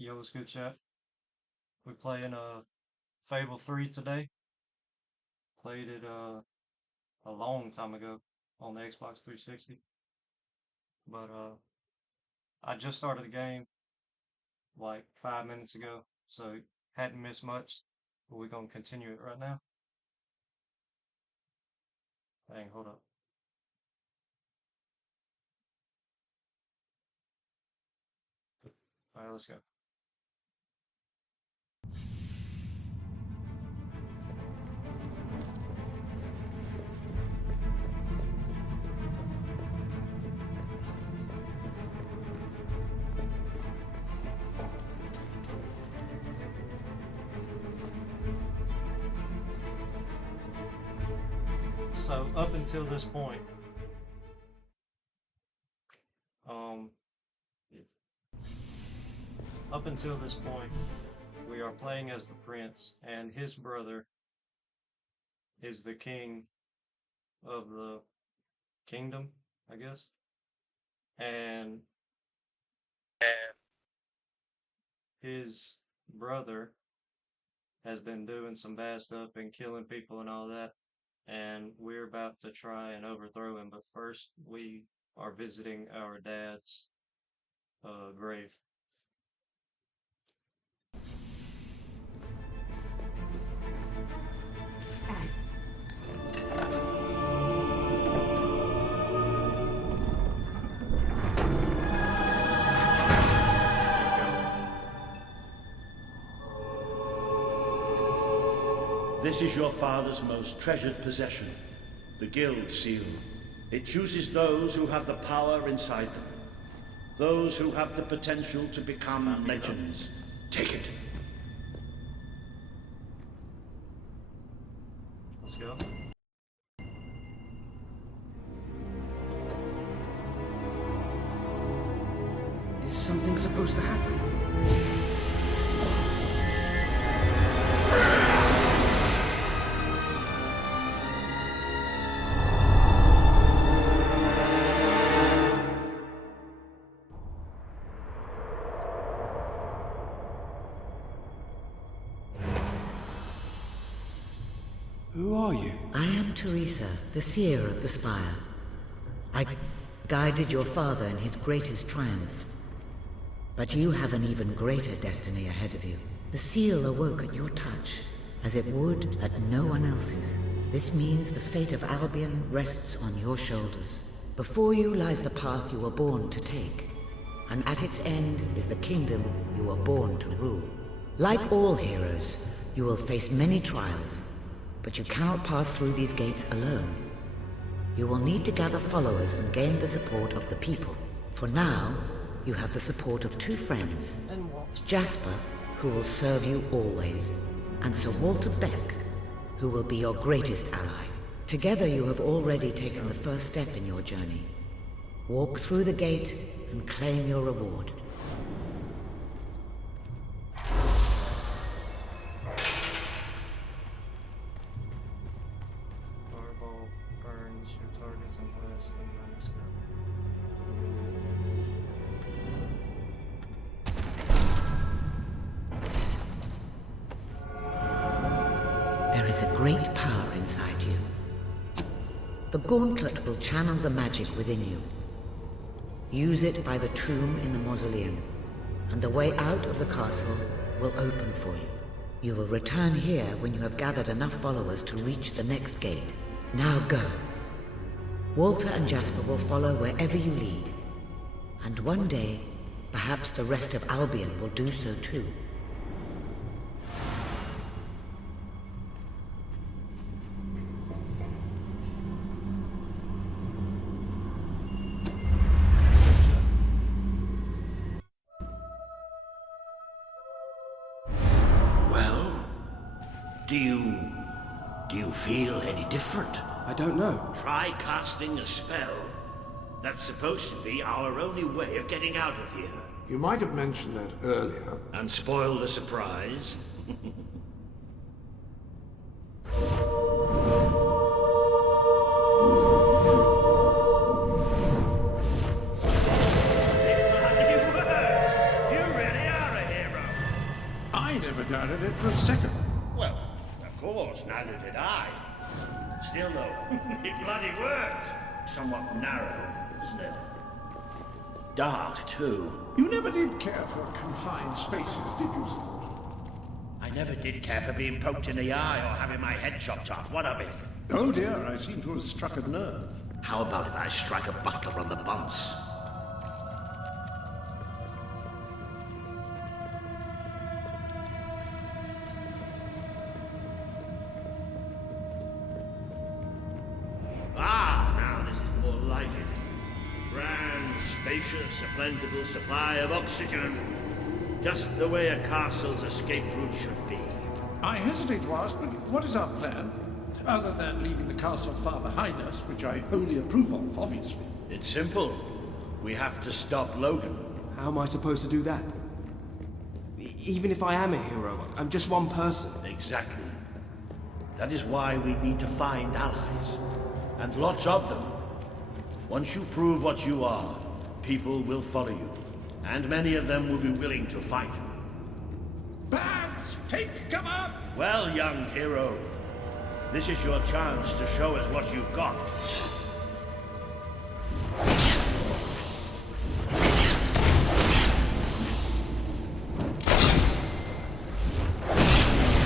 Yo, what's good, chat? We playing Fable 3 today. Played it a long time ago on the Xbox 360. But I just started the game like 5 minutes ago, so hadn't missed much. But we're gonna continue it right now. Dang, hold up. Alright, let's go. So up until this point, um, up until this point, we are playing as the prince, and his brother is the king of the kingdom, I guess. And his brother has been doing some bad stuff and killing people and all that. And we're about to try and overthrow him. But first, we are visiting our dad's grave. This is your father's most treasured possession, the Guild Seal. It chooses those who have the power inside them, those who have the potential to become legends. Take it. Let's go. Is something supposed to happen? Who are you? I am Teresa, the seer of the spire. I guided your father in his greatest triumph. But you have an even greater destiny ahead of you. The seal awoke at your touch, as it would at no one else's. This means the fate of Albion rests on your shoulders. Before you lies the path you were born to take, and at its end is the kingdom you were born to rule. Like all heroes, you will face many trials, but you cannot pass through these gates alone. You will need to gather followers and gain the support of the people. For now, you have the support of two friends. And what? Jasper, who will serve you always, and Sir Walter Beck, who will be your greatest ally. Together you have already taken the first step in your journey. Walk through the gate and claim your reward. Fireball burns your targets and blasts them minus them. There is a great power inside you. The gauntlet will channel the magic within you. Use it by the tomb in the mausoleum, and the way out of the castle will open for you. You will return here when you have gathered enough followers to reach the next gate. Now go. Walter and Jasper will follow wherever you lead. And one day, perhaps the rest of Albion will do so too. Well, do you feel any different? I don't know. Try casting a spell. That's supposed to be our only way of getting out of here. You might have mentioned that earlier. And spoil the surprise. You really are a hero. course, neither did I. Still, though, it bloody worked. Somewhat narrow, isn't it? Dark, too. You never did care for confined spaces, did you, Sir? I never did care for being poked in the eye or having my head chopped off. What of it? Oh dear, I seem to have struck a nerve. How about if I strike a butler on the bunce? Now this is more like it. Grand, spacious, a plentiful supply of oxygen. Just the way a castle's escape route should be. I hesitate to ask, but what is our plan? Other than leaving the castle far behind us, which I wholly approve of, obviously. It's simple. We have to stop Logan. How am I supposed to do that? Even if I am a hero, I'm just one person. Exactly. That is why we need to find allies. And lots of them. Once you prove what you are, people will follow you. And many of them will be willing to fight. Bats, take cover! Well, young hero, this is your chance to show us what you've got.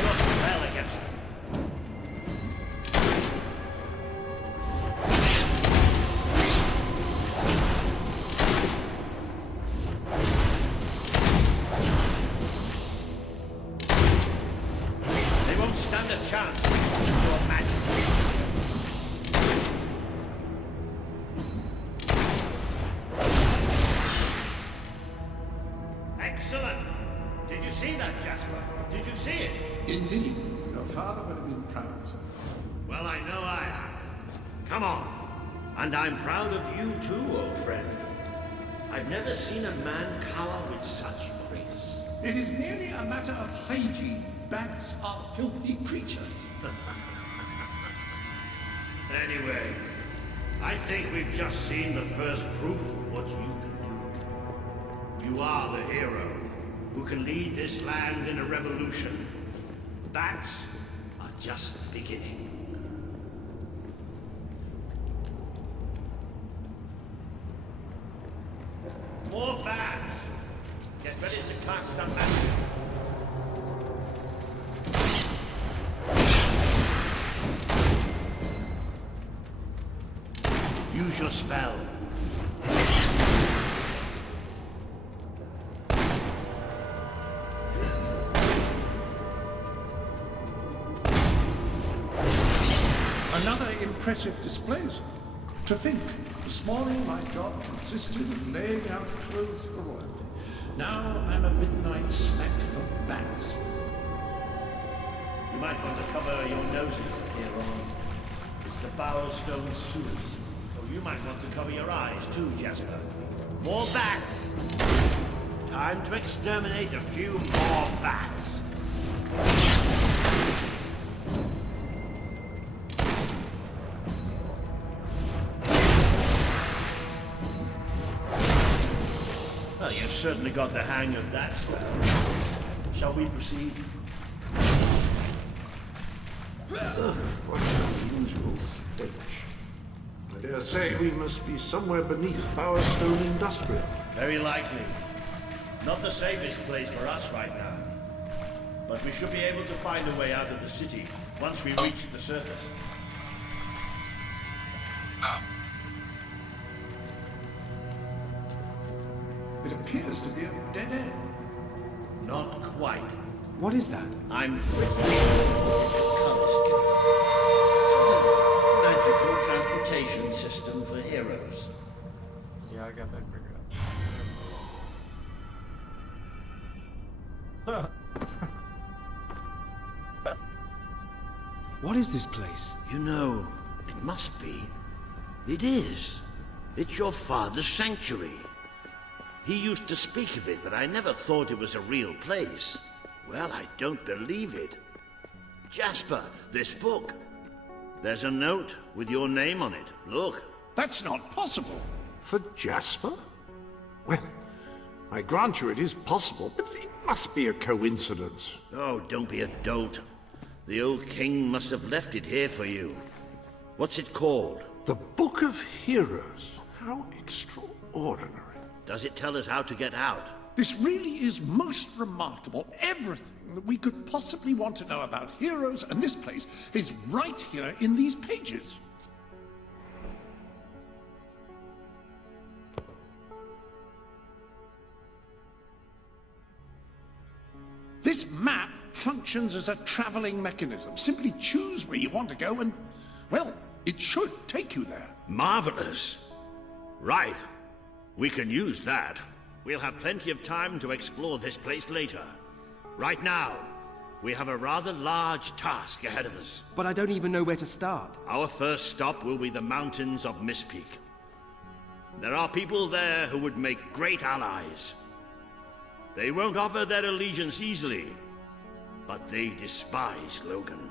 Your spell against them. They won't stand a chance with your magic. Excellent! Did you see that, Jasper? Did you see it? Indeed, your father would have been proud, sir. Well, I know I am. Come on. And I'm proud of you too, old friend. I've never seen a man cower with such grace. It is merely a matter of hygiene. Bats are filthy creatures. Anyway, I think we've just seen the first proof of what you can do. You are the hero who can lead this land in a revolution. Bats are just the beginning. More bats! Get ready to cast some magic. Use your spell. Another impressive display, sir. To think, this morning my job consisted of laying out clothes for work. Now I'm a midnight snack for bats. You might want to cover your noses from here on. It's the Bowerstone sewers. So you might want to cover your eyes too, Jasper. More bats! Time to exterminate a few more bats. Well, you've certainly got the hang of that spell. Shall we proceed? What an unusual stench. I dare say we must be somewhere beneath Bowerstone Industrial. Very likely. Not the safest place for us right now. But we should be able to find a way out of the city once we reach the surface. It appears to be a dead end. Not quite. What is that? I'm pretty sure it's a Coliseum. Magical transportation system for heroes. Yeah, I got that figured out. What is this place? You know, it must be. It is. It's your father's sanctuary. He used to speak of it, but I never thought it was a real place. Well, I don't believe it. Jasper, this book. There's a note with your name on it. Look. That's not possible. For Jasper? Well, I grant you it is possible, but it must be a coincidence. Oh, don't be a dolt. The old king must have left it here for you. What's it called? The Book of Heroes. How extraordinary. Does it tell us how to get out? This really is most remarkable. Everything that we could possibly want to know about heroes and this place is right here in these pages. This map functions as a traveling mechanism. Simply choose where you want to go and, well, it should take you there. Marvelous. Right. We can use that. We'll have plenty of time to explore this place later. Right now, we have a rather large task ahead of us. But I don't even know where to start. Our first stop will be the mountains of Mistpeak. There are people there who would make great allies. They won't offer their allegiance easily, but they despise Logan.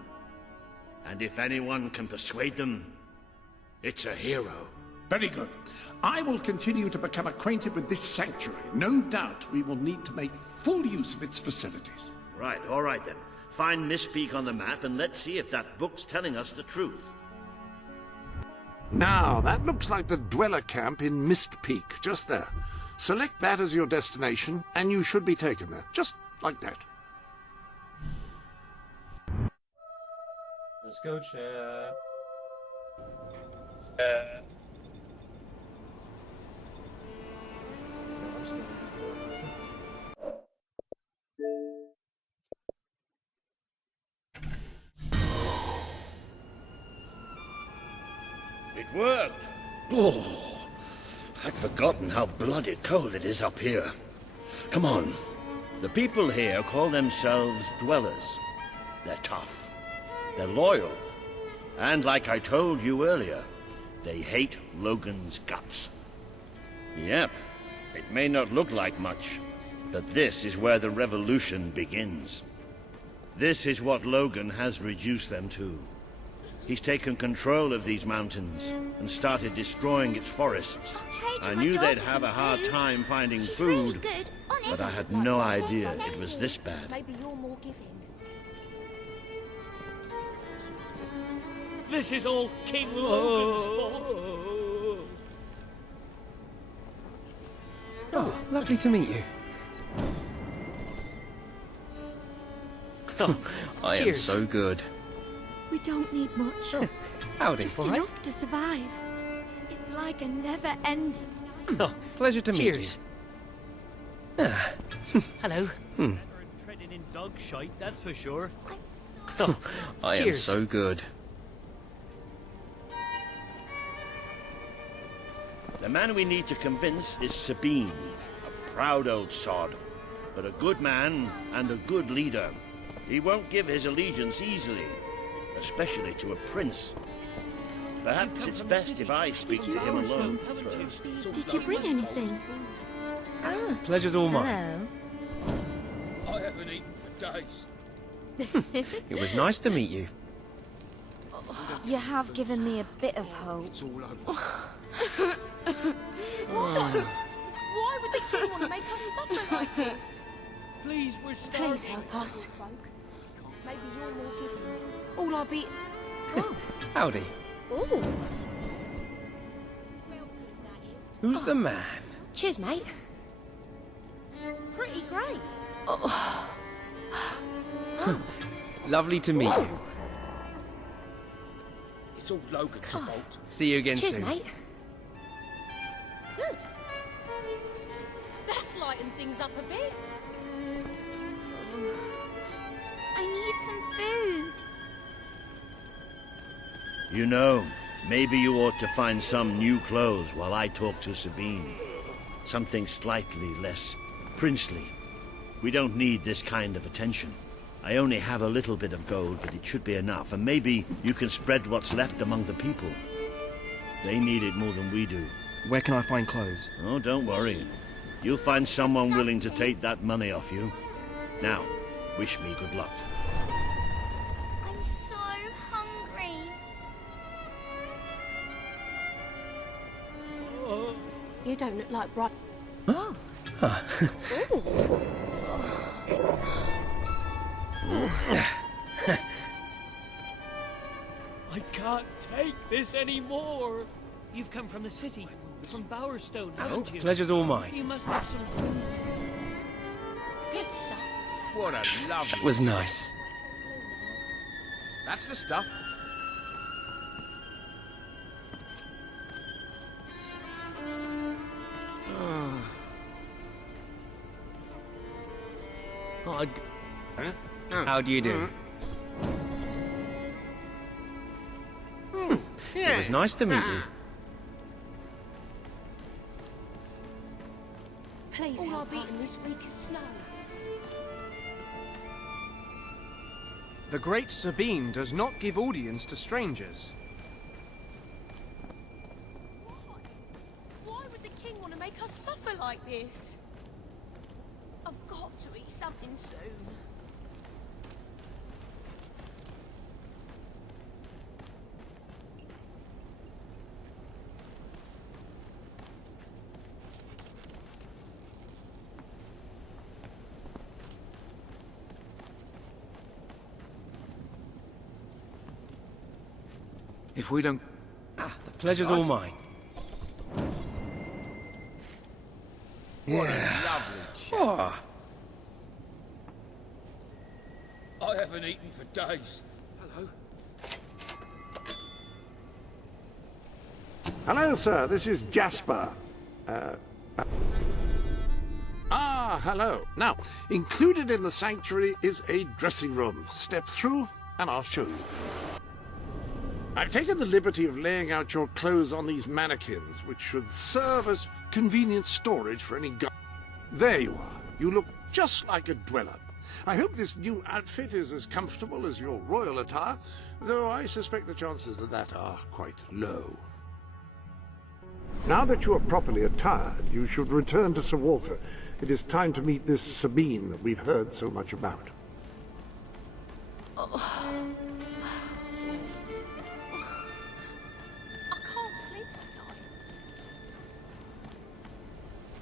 And if anyone can persuade them, it's a hero. Very good. I will continue to become acquainted with this sanctuary. No doubt we will need to make full use of its facilities. Right, all right then. Find Mistpeak on the map and let's see if that book's telling us the truth. Now, that looks like the dweller camp in Mistpeak, just there. Select that as your destination, and you should be taken there, just like that. Let's go, chat. It worked! Oh, I'd forgotten how bloody cold it is up here. Come on. The people here call themselves dwellers. They're tough. They're loyal. And like I told you earlier, they hate Logan's guts. Yep, it may not look like much, but this is where the revolution begins. This is what Logan has reduced them to. He's taken control of these mountains and started destroying its forests. I knew they'd have a hard time finding food, but I had no idea it was this bad. Maybe you're more giving. This is all King Logan's fault. Oh, lovely to meet you. I am Cheers. so good. We don't need much. Howdy, Just boy. enough to survive. It's like a never ending. Oh, pleasure to meet Cheers. you. Hello. Treading in dog shite, that's for sure. I am Cheers. so good. The man we need to convince is Sabine, a proud old sod, but a good man and a good leader. He won't give his allegiance easily, especially to a prince. Perhaps it's best if I speak to him alone first. Did you bring anything? Pleasure's all mine. I haven't eaten for days. It was nice to meet you. You have given me a bit of hope. It's all over. Why would the king want to make us suffer like this? Please, we're starving. Please help us. Maybe you're more giving. All I've eaten. Oh. Howdy. Ooh. Who's the man? Cheers, mate. Pretty great. Lovely to meet you. It's all Logan's fault. See you again Cheers, soon. mate. Good. That's lightened things up a bit. I need some food. You know, maybe you ought to find some new clothes while I talk to Sabine. Something slightly less princely. We don't need this kind of attention. I only have a little bit of gold, but it should be enough, and maybe you can spread what's left among the people. They need it more than we do. Where can I find clothes? Oh, don't worry. You'll find someone willing to take that money off you. Now, wish me good luck. I'm so hungry. You don't look like Brian. I can't take this anymore. You've come from the city, from Bowerstone, haven't you? Pleasure's all mine. You must have some food. Good stuff. What a lovely... That was nice. That's the stuff. How do you do? It was nice to meet you. Please help out in this week of snow. The great Sabine does not give audience to strangers. Why would the king want to make us suffer like this? I've got to eat something soon. If we don't... the pleasure's all mine. What a lovely chap. Oh. I haven't eaten for days. Hello. Hello, sir. This is Jasper. Hello. Now, included in the sanctuary is a dressing room. Step through, and I'll show you. I've taken the liberty of laying out your clothes on these mannequins, which should serve as convenient storage for any There you are. You look just like a dweller. I hope this new outfit is as comfortable as your royal attire, though I suspect the chances of that are quite low. Now that you are properly attired, you should return to Sir Walter. It is time to meet this Sabine that we've heard so much about.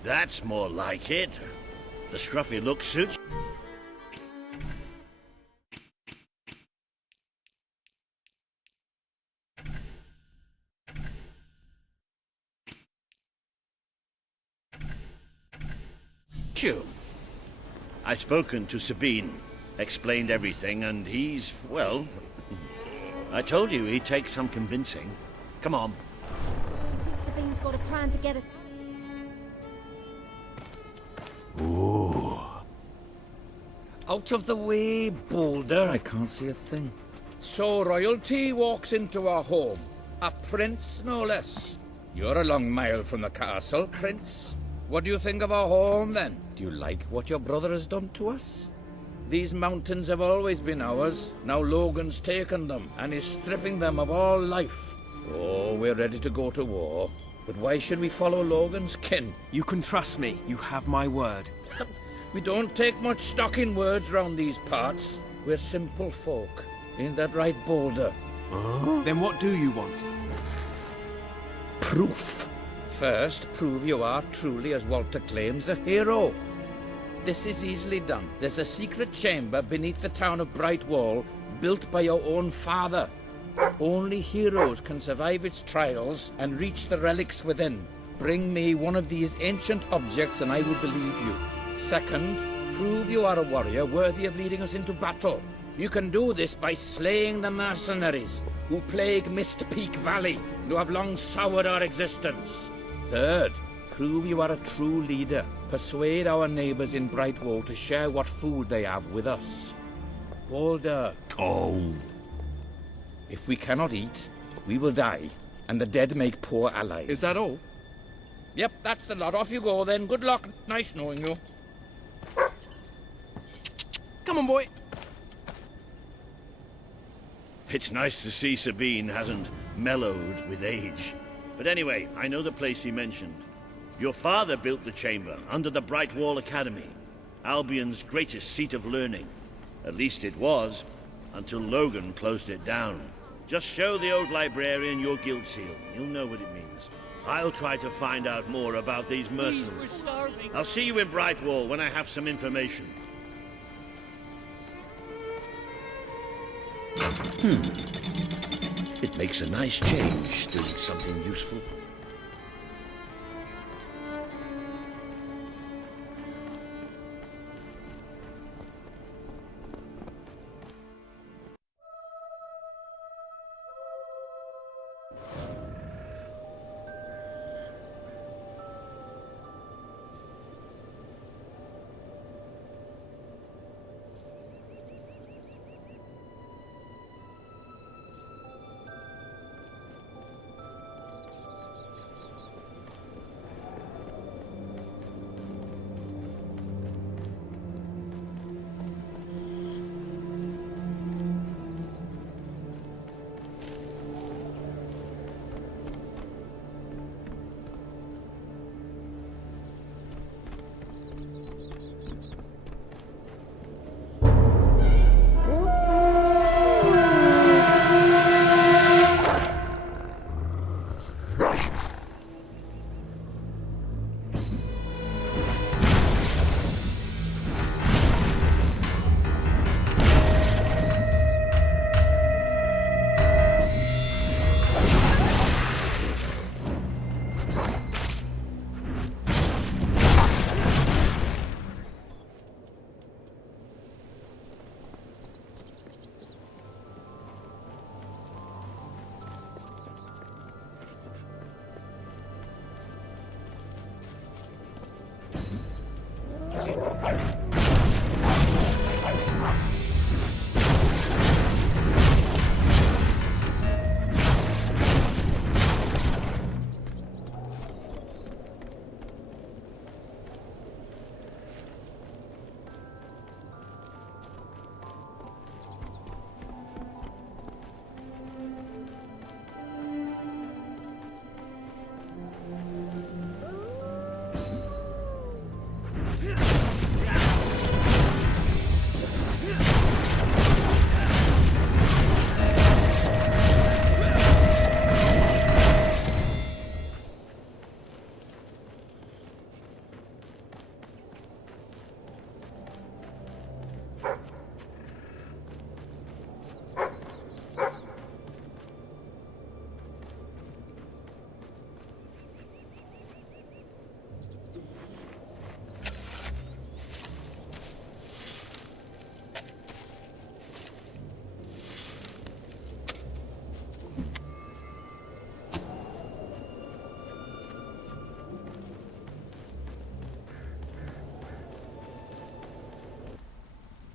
That's more like it. The scruffy look suits. You. I've spoken to Sabine, explained everything, and he's, well, I told you he'd take some convincing. Come on. I think Sabine's got a plan to get us. Ooh. Out of the way, Boulder. I can't see a thing. So royalty walks into our home. A prince, no less. You're a long mile from the castle, Prince. What do you think of our home, then? Do you like what your brother has done to us? These mountains have always been ours. Now Logan's taken them, and is stripping them of all life. Oh, we're ready to go to war. But why should we follow Logan's kin? You can trust me. You have my word. We don't take much stock in words round these parts. We're simple folk. Ain't that right, Boulder? Then what do you want? Proof. First, prove you are truly, as Walter claims, a hero. This is easily done. There's a secret chamber beneath the town of Brightwall, built by your own father. Only heroes can survive its trials and reach the relics within. Bring me one of these ancient objects and I will believe you. Second, prove you are a warrior worthy of leading us into battle. You can do this by slaying the mercenaries who plague Mist Peak Valley and who have long soured our existence. Third, prove you are a true leader. Persuade our neighbors in Brightwall to share what food they have with us. Boulder. Oh. If we cannot eat, we will die, and the dead make poor allies. Is that all? Yep, that's the lot. Off you go then. Good luck. Nice knowing you. Come on, boy. It's nice to see Sabine hasn't mellowed with age. But anyway, I know the place he mentioned. Your father built the chamber under the Brightwall Academy, Albion's greatest seat of learning. At least it was, until Logan closed it down. Just show the old librarian your guild seal. He'll know what it means. I'll try to find out more about these mercenaries. I'll see you in Brightwall when I have some information. It makes a nice change doing something useful.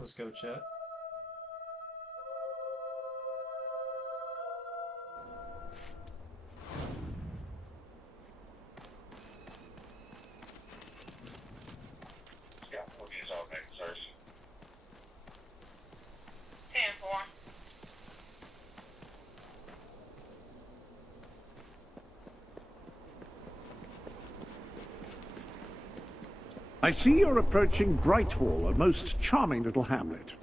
Let's go, chat. I see you're approaching Brightwall, a most charming little hamlet.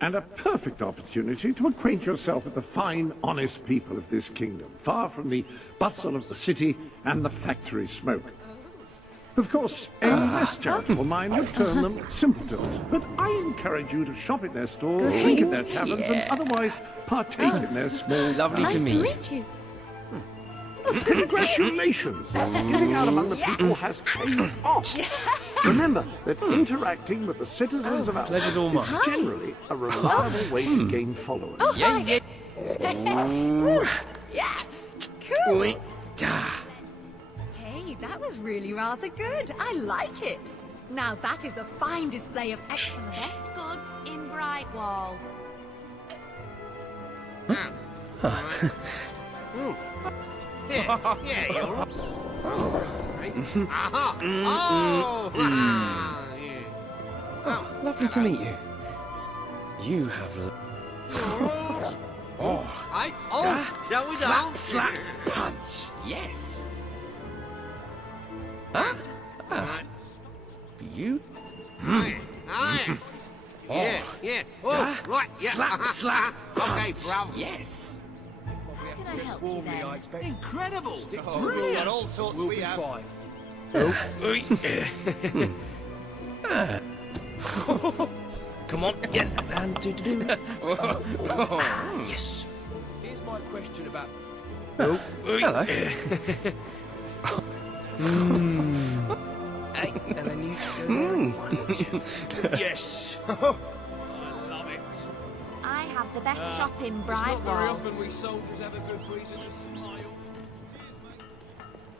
And a perfect opportunity to acquaint yourself with the fine, honest people of this kingdom, far from the bustle of the city and the factory smoke. Of course, a less charitable mind would term them simpletons, but I encourage you to shop in their stores, drink in their taverns, and otherwise partake in their small... Lovely to meet you. Nice to meet you. Congratulations! Getting out among the people has paid off. Remember that interacting with the citizens of our Pleasure's all mine. is generally a reliable way to gain followers. Yeah. Cool. Hey, that was really rather good. I like it. Now that is a fine display of excellence. Best gods in Brightwall. Yeah, you're right. Oh, lovely to meet you. You have Shall we Slap, dance? slap, punch. Yes. Huh? You? Aye. Yeah. Oh, right. Yeah. Slap, slap, Okay, punch. bravo. Yes. How can I help you then? Incredible. Brilliant. All sorts we'll be fine. Come on, get and do. Yes. Here's my question. question about... Oh, hello. Hey, and then you Yes! I love it. I have the best shop in It's not very Brightwall. often we soldiers have a good reason to smile.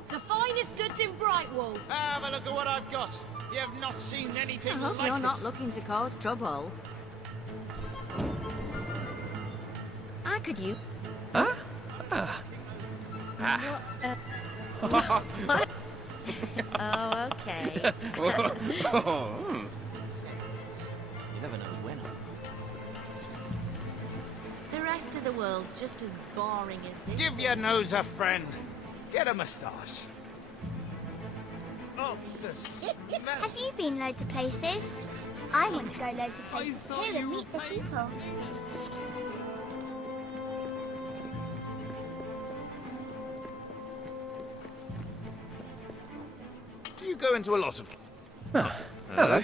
The finest goods in Brightwall. Have a look at what I've got. You have not seen anything I hope like you're it. not looking to cause trouble. I could use... Huh? Oh, okay. You never know when The rest of the world's just as boring as this. Give your nose a friend. Get a moustache. Oh, the smell. Have you been loads of places? I want to go loads of places too and meet the people. Do you go into a lot of... Oh, hello.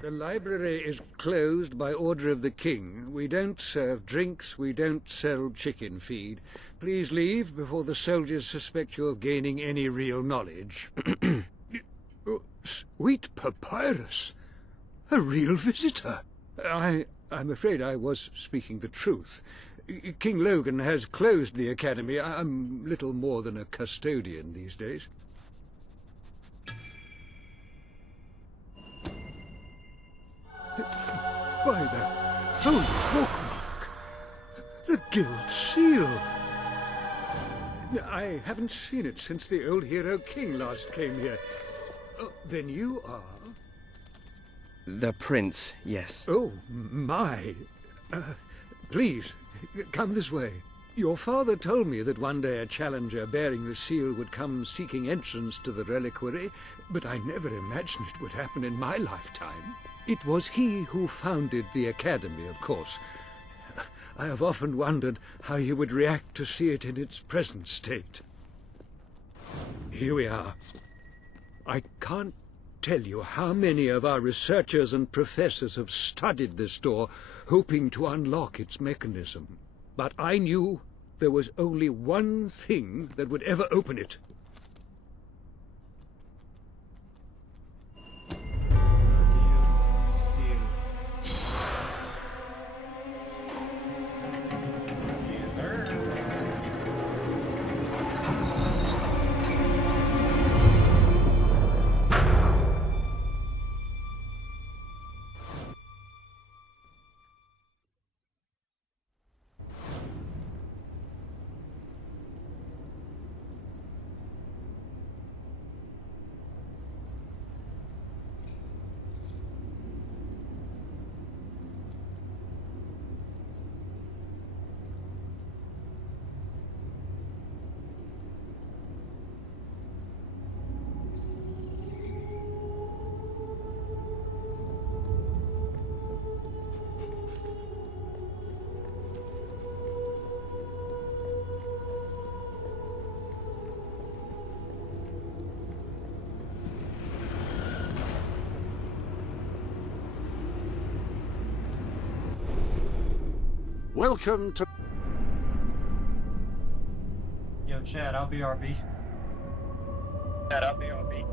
The library is closed by order of the king. We don't serve drinks, we don't sell chicken feed. Please leave before the soldiers suspect you of gaining any real knowledge. Oh, sweet papyrus! A real visitor! I'm afraid I was speaking the truth. King Logan has closed the academy. I'm little more than a custodian these days. By the holy bookmark! The Guild Seal! I haven't seen it since the old hero king last came here. Oh, then you are... The prince, yes. Oh, my. Please, come this way. Your father told me that one day a challenger bearing the seal would come seeking entrance to the reliquary, but I never imagined it would happen in my lifetime. It was he who founded the academy, of course. I have often wondered how he would react to see it in its present state. Here we are. I can't tell you how many of our researchers and professors have studied this door, hoping to unlock its mechanism. But I knew there was only one thing that would ever open it. Welcome to... Yo, Chad, I'll be RB. Chad, I'll be RB.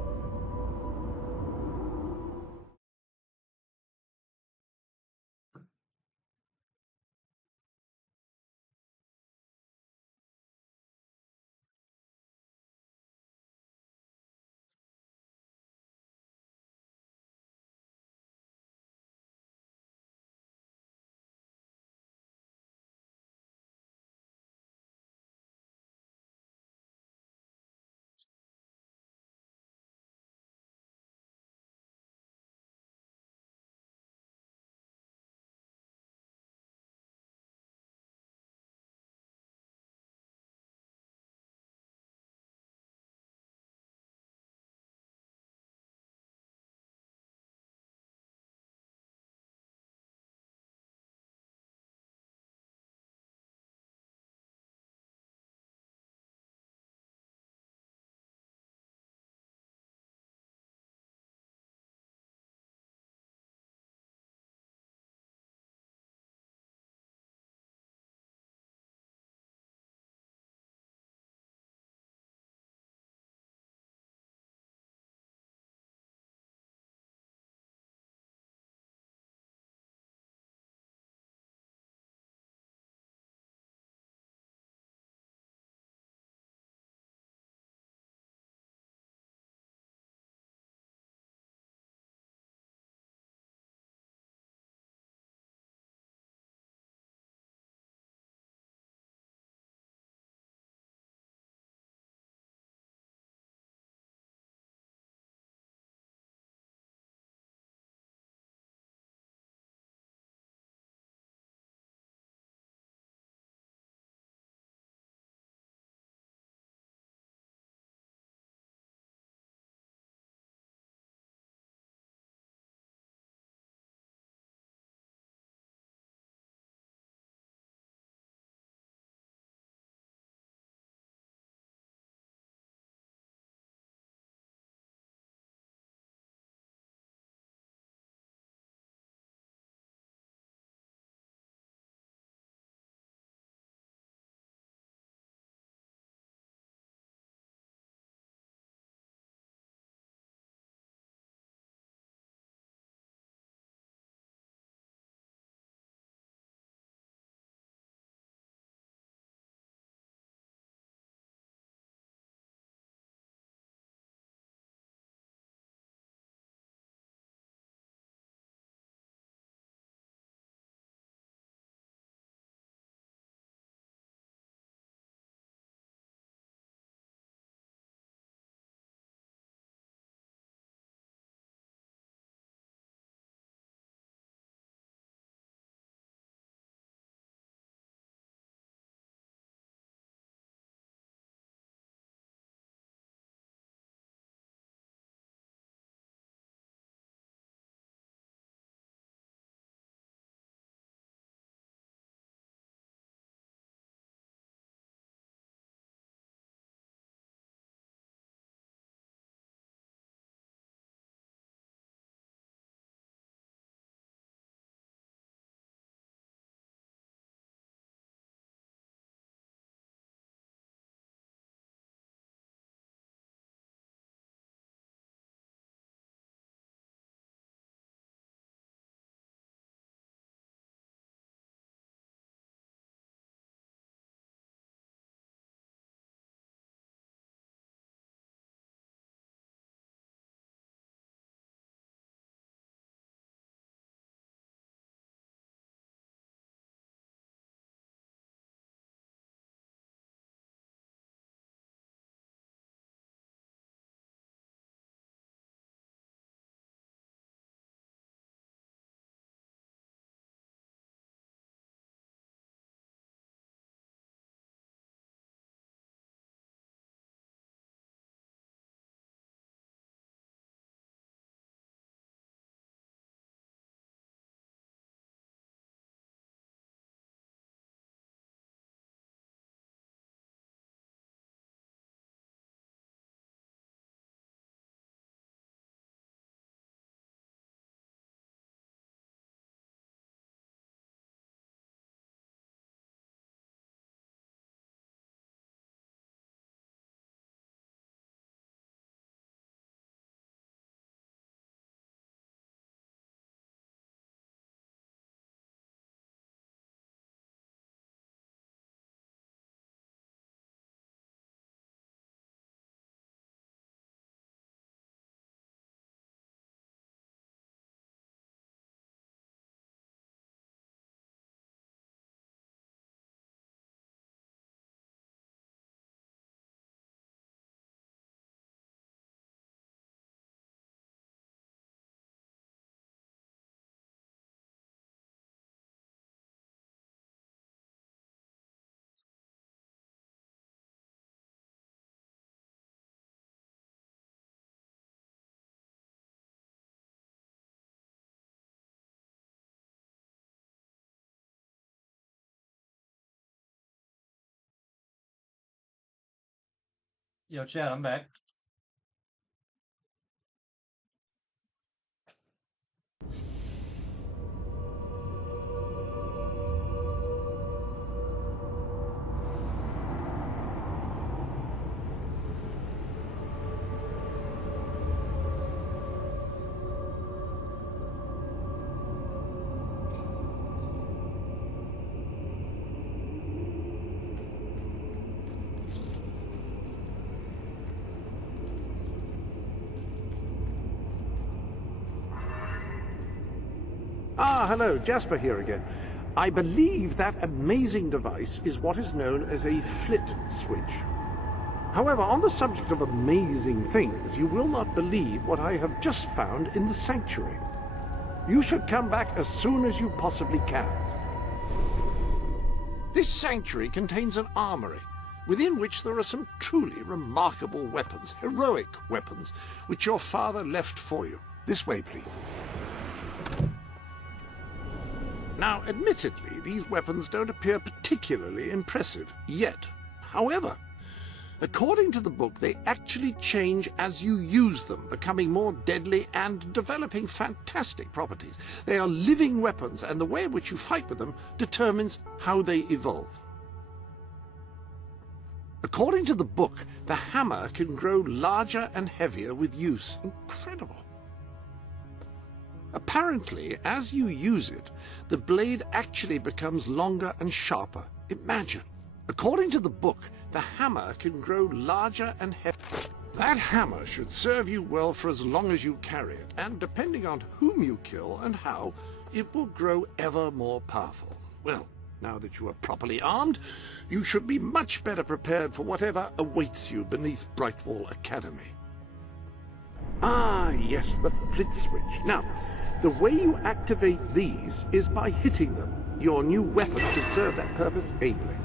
Yo, Chad, I'm back. Ah, hello, Jasper here again. I believe that amazing device is what is known as a flit switch. However, on the subject of amazing things, you will not believe what I have just found in the sanctuary. You should come back as soon as you possibly can. This sanctuary contains an armory, within which there are some truly remarkable weapons, heroic weapons, which your father left for you. This way, please. Now, admittedly, these weapons don't appear particularly impressive yet. However, according to the book, they actually change as you use them, becoming more deadly and developing fantastic properties. They are living weapons, and the way in which you fight with them determines how they evolve. According to the book, the hammer can grow larger and heavier with use. Incredible. Apparently, as you use it, the blade actually becomes longer and sharper. Imagine. According to the book, the hammer can grow larger and heavier. That hammer should serve you well for as long as you carry it, and depending on whom you kill and how, it will grow ever more powerful. Well, now that you are properly armed, you should be much better prepared for whatever awaits you beneath Brightwall Academy. Ah, yes, the flit switch. Now, the way you activate these is by hitting them. Your new weapon should serve that purpose ably.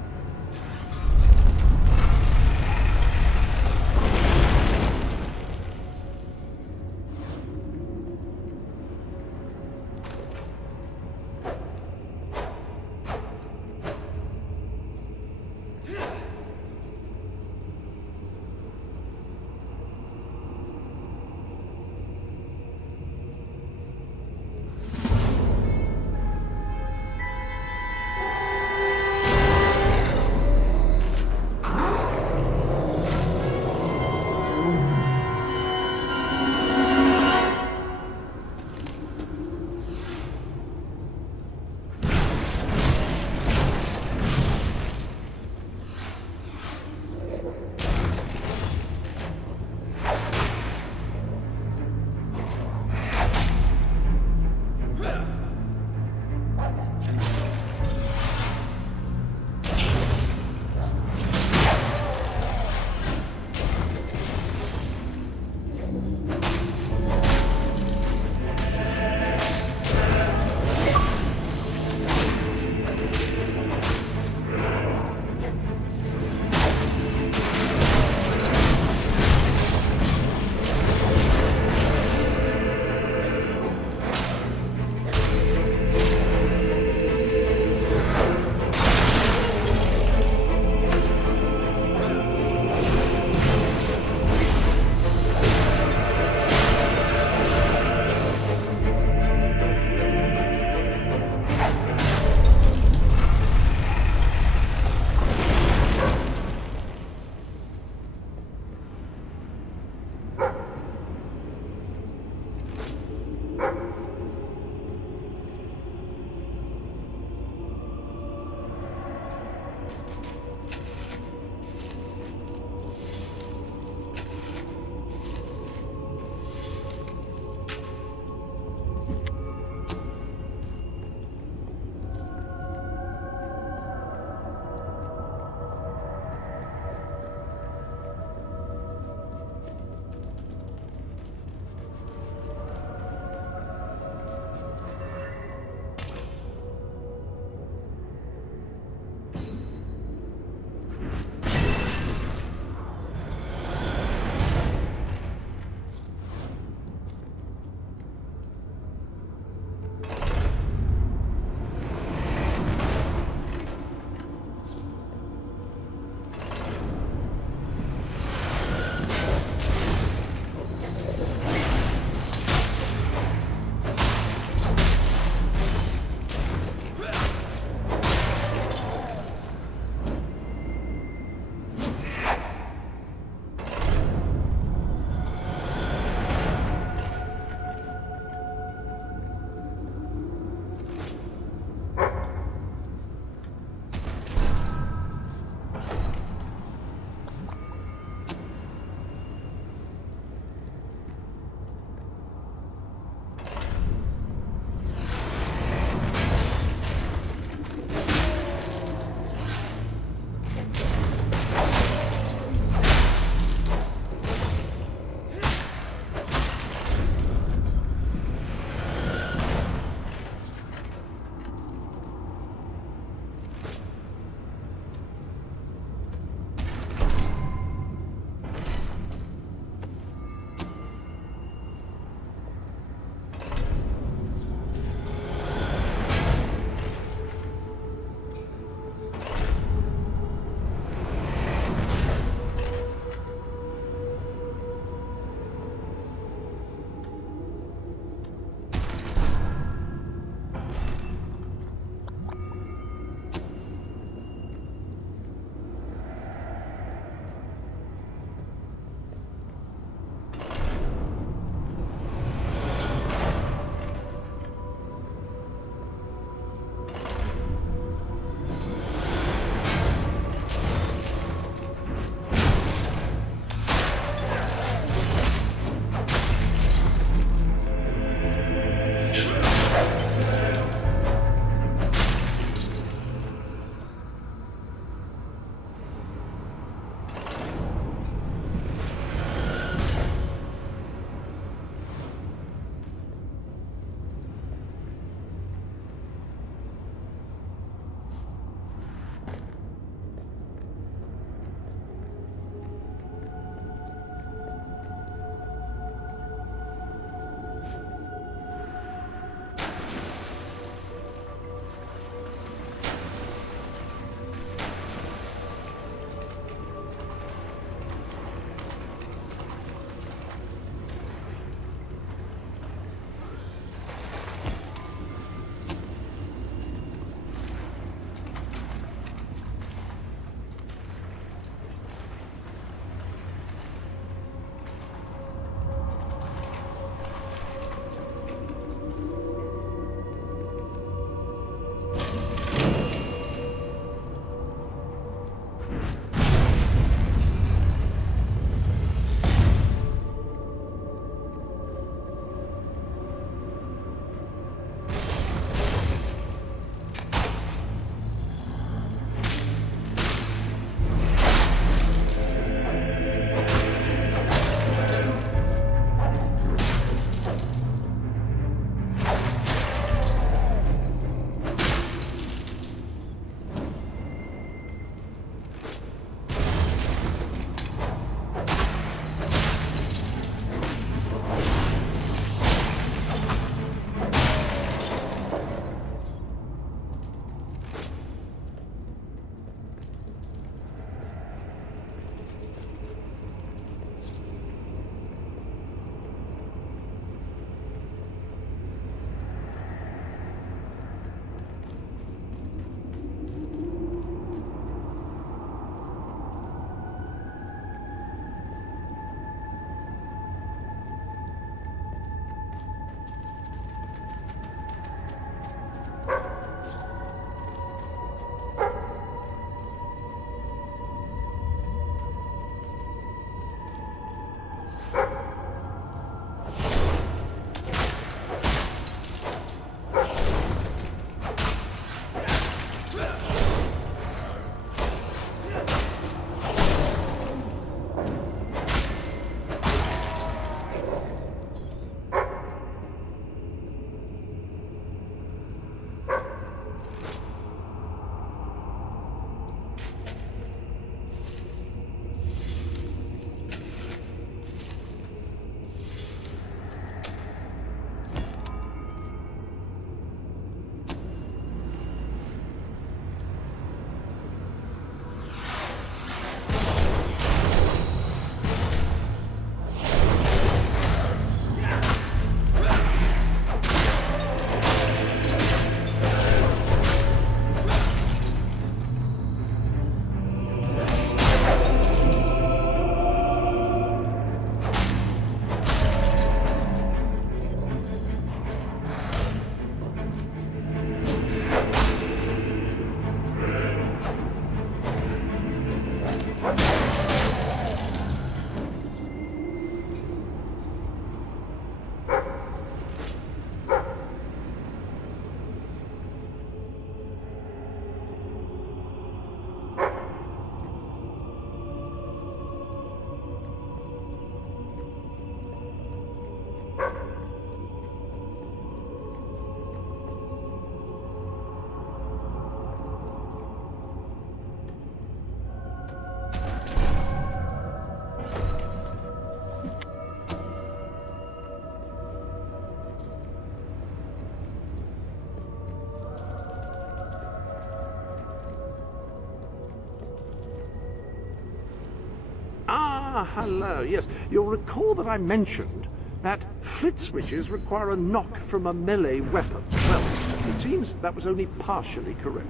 Ah, hello. Yes, you'll recall that I mentioned that flit switches require a knock from a melee weapon. Well, it seems that was only partially correct.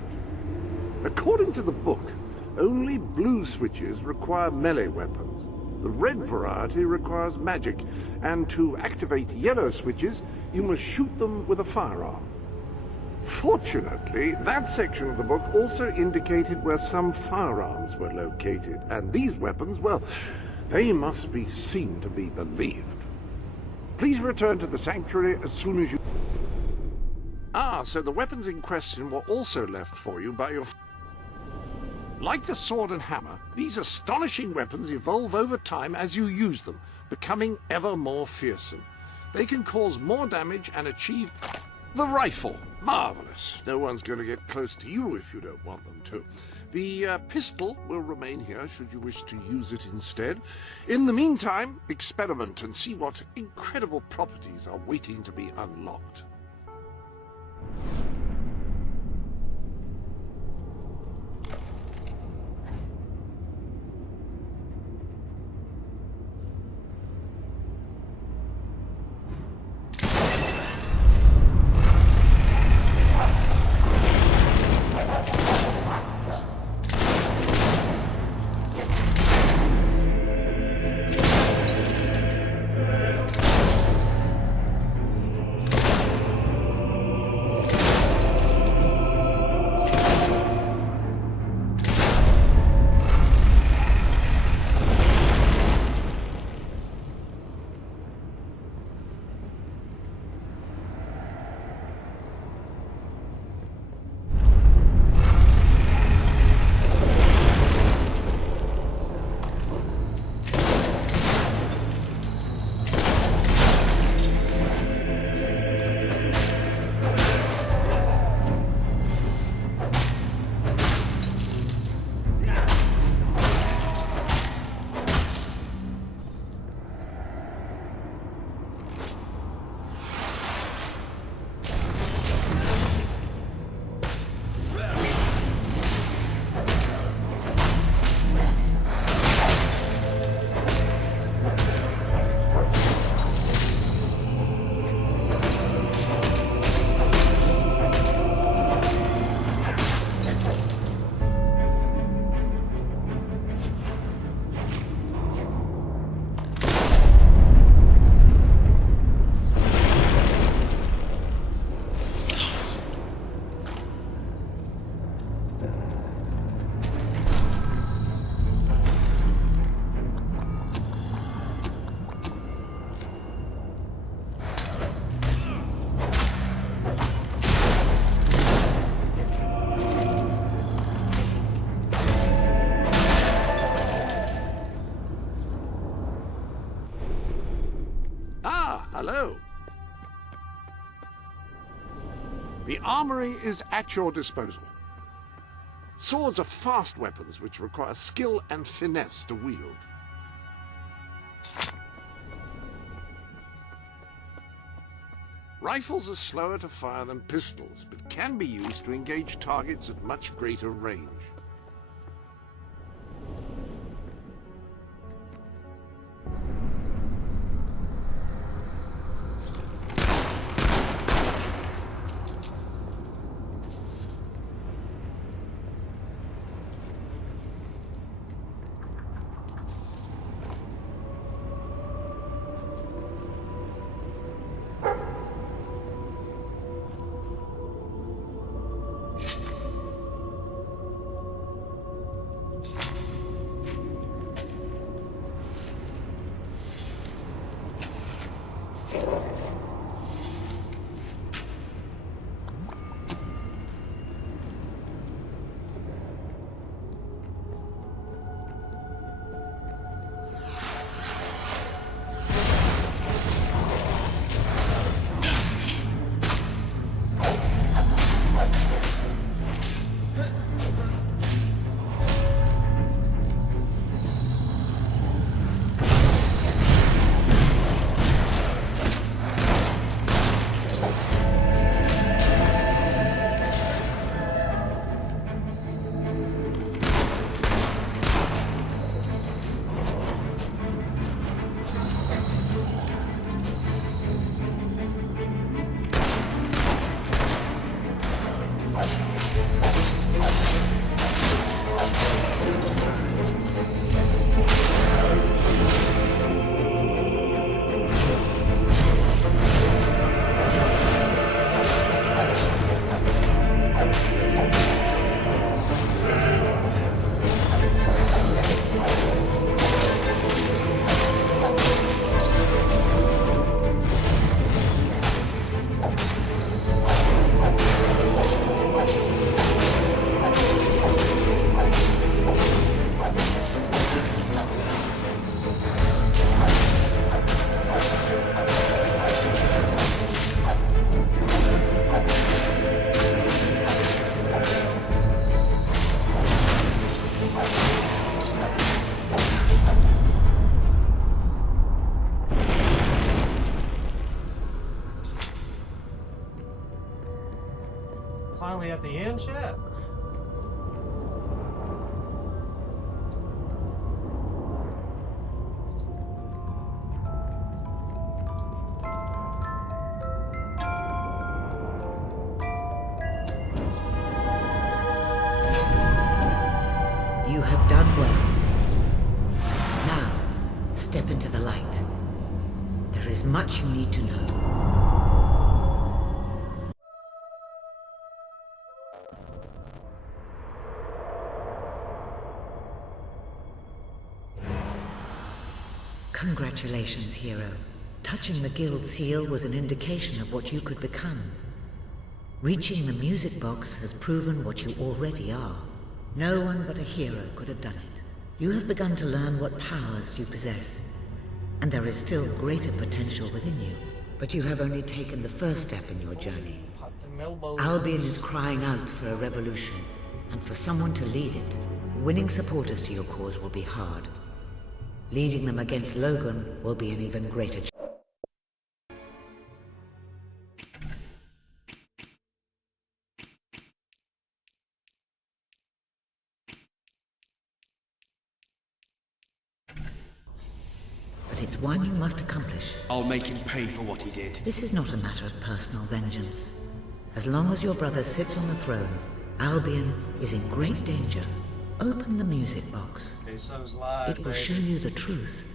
According to the book, only blue switches require melee weapons. The red variety requires magic, and to activate yellow switches, you must shoot them with a firearm. Fortunately, that section of the book also indicated where some firearms were located, and these weapons, well, they must be seen to be believed. Please return to the sanctuary as soon as you... Ah, so the weapons in question were also left for you by your... Like the sword and hammer, these astonishing weapons evolve over time as you use them, becoming ever more fearsome. They can cause more damage and achieve... The rifle. Marvelous. No one's going to get close to you if you don't want them to. The pistol will remain here should you wish to use it instead. In the meantime, experiment and see what incredible properties are waiting to be unlocked. Hello. The armory is at your disposal. Swords are fast weapons which require skill and finesse to wield. Rifles are slower to fire than pistols, but can be used to engage targets at much greater range. at the end, chat? You have done well. Now, step into the light. There is much you need to know. Congratulations, hero. Touching the guild seal was an indication of what you could become. Reaching the music box has proven what you already are. No one but a hero could have done it. You have begun to learn what powers you possess, and there is still greater potential within you. But you have only taken the first step in your journey. Albion is crying out for a revolution, and for someone to lead it. Winning supporters to your cause will be hard. Leading them against Logan will be an even greater challenge. But it's one you must accomplish. I'll make him pay for what he did. This is not a matter of personal vengeance. As long as your brother sits on the throne, Albion is in great danger. Open the music box. Okay, so's live, It will show you the truth.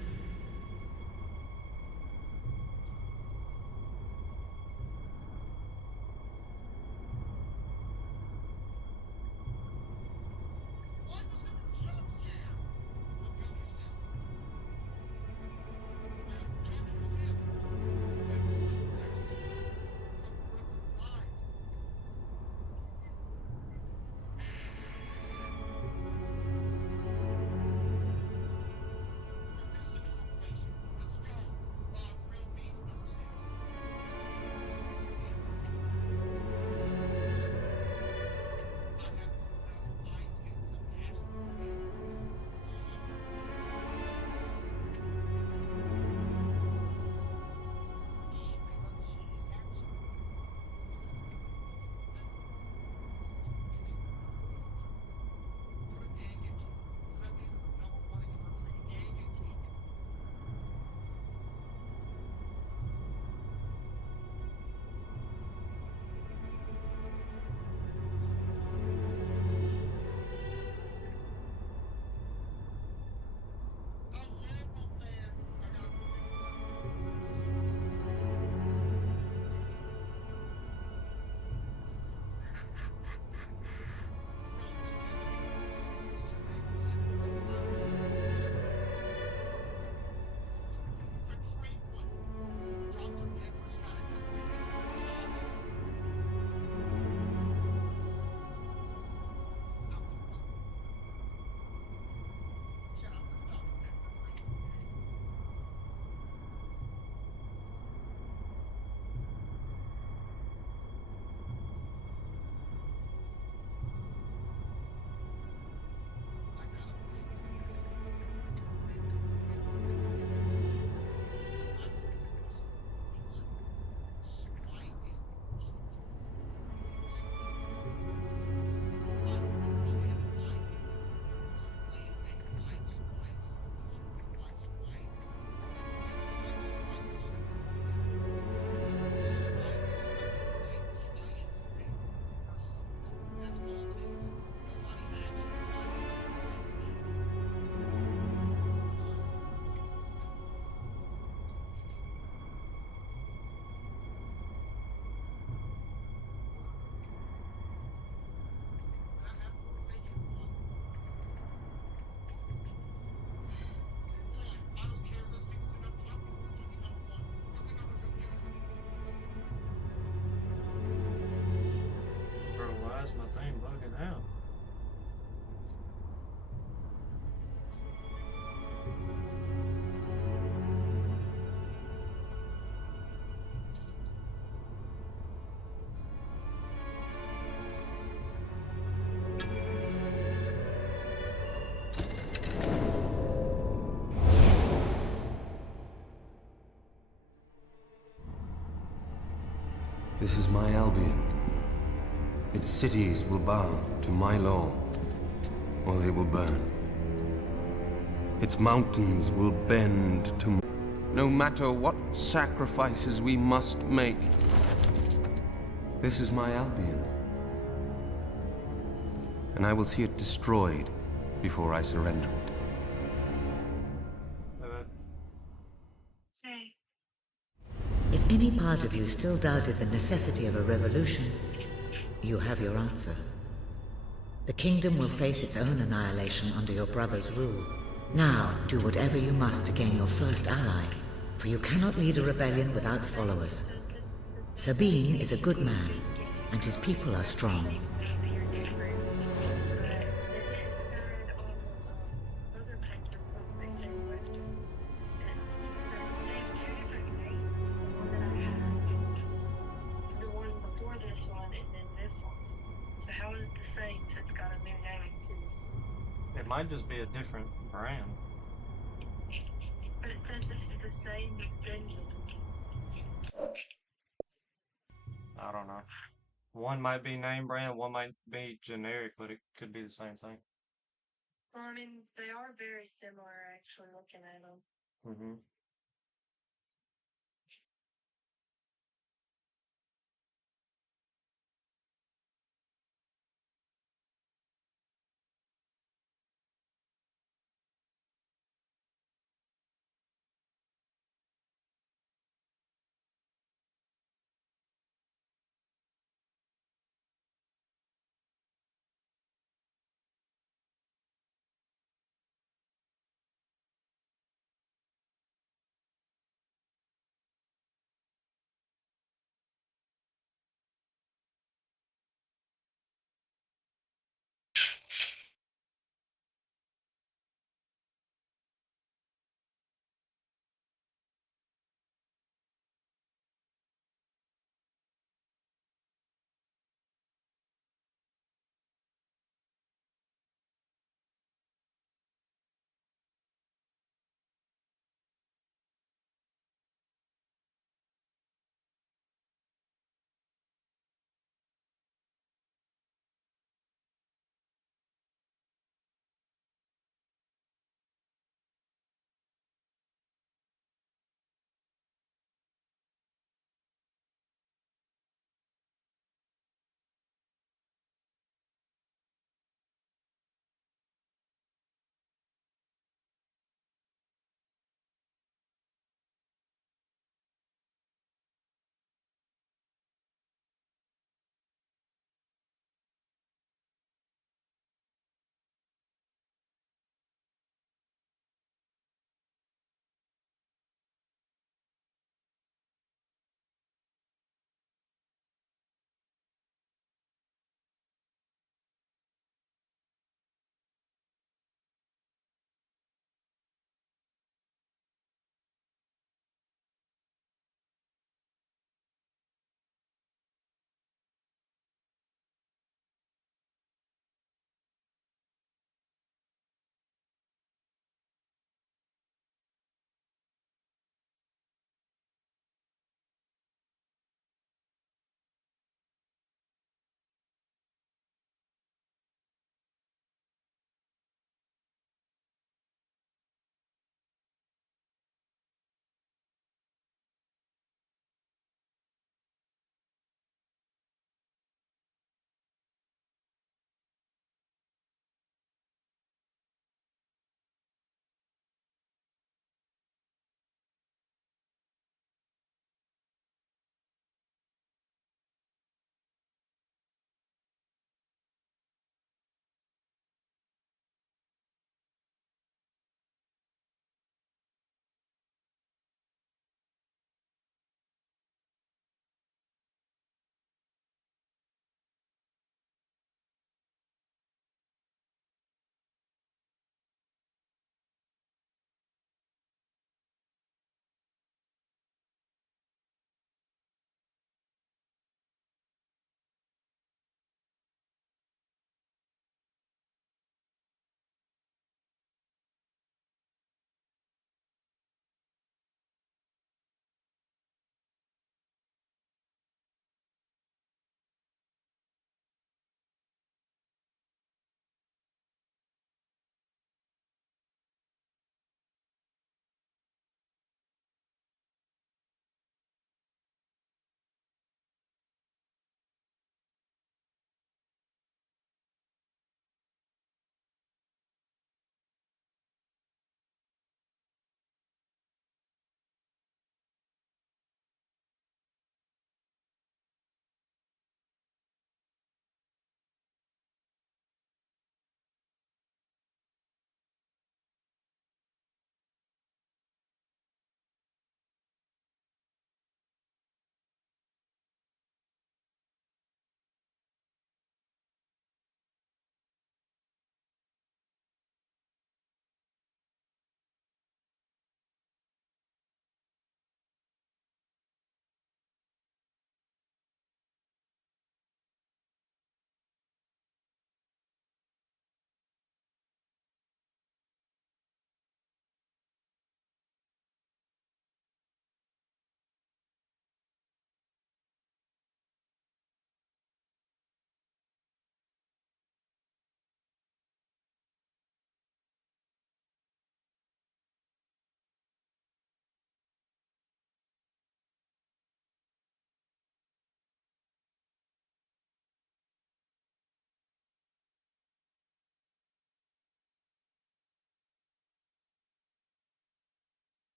This is my Albion. Its cities will bow to my law, or they will burn. Its mountains will bend to... No matter what sacrifices we must make. This is my Albion. And I will see it destroyed before I surrender it. If any part of you still doubted the necessity of a revolution, you have your answer. The kingdom will face its own annihilation under your brother's rule. Now, do whatever you must to gain your first ally, for you cannot lead a rebellion without followers. Sabine is a good man, and his people are strong. It might just be a different brand. But it says this is the same dungeon. I don't know. One might be name brand, one might be generic, but it could be the same thing. Well, I mean, they are very similar, actually, looking at them. Mm-hmm.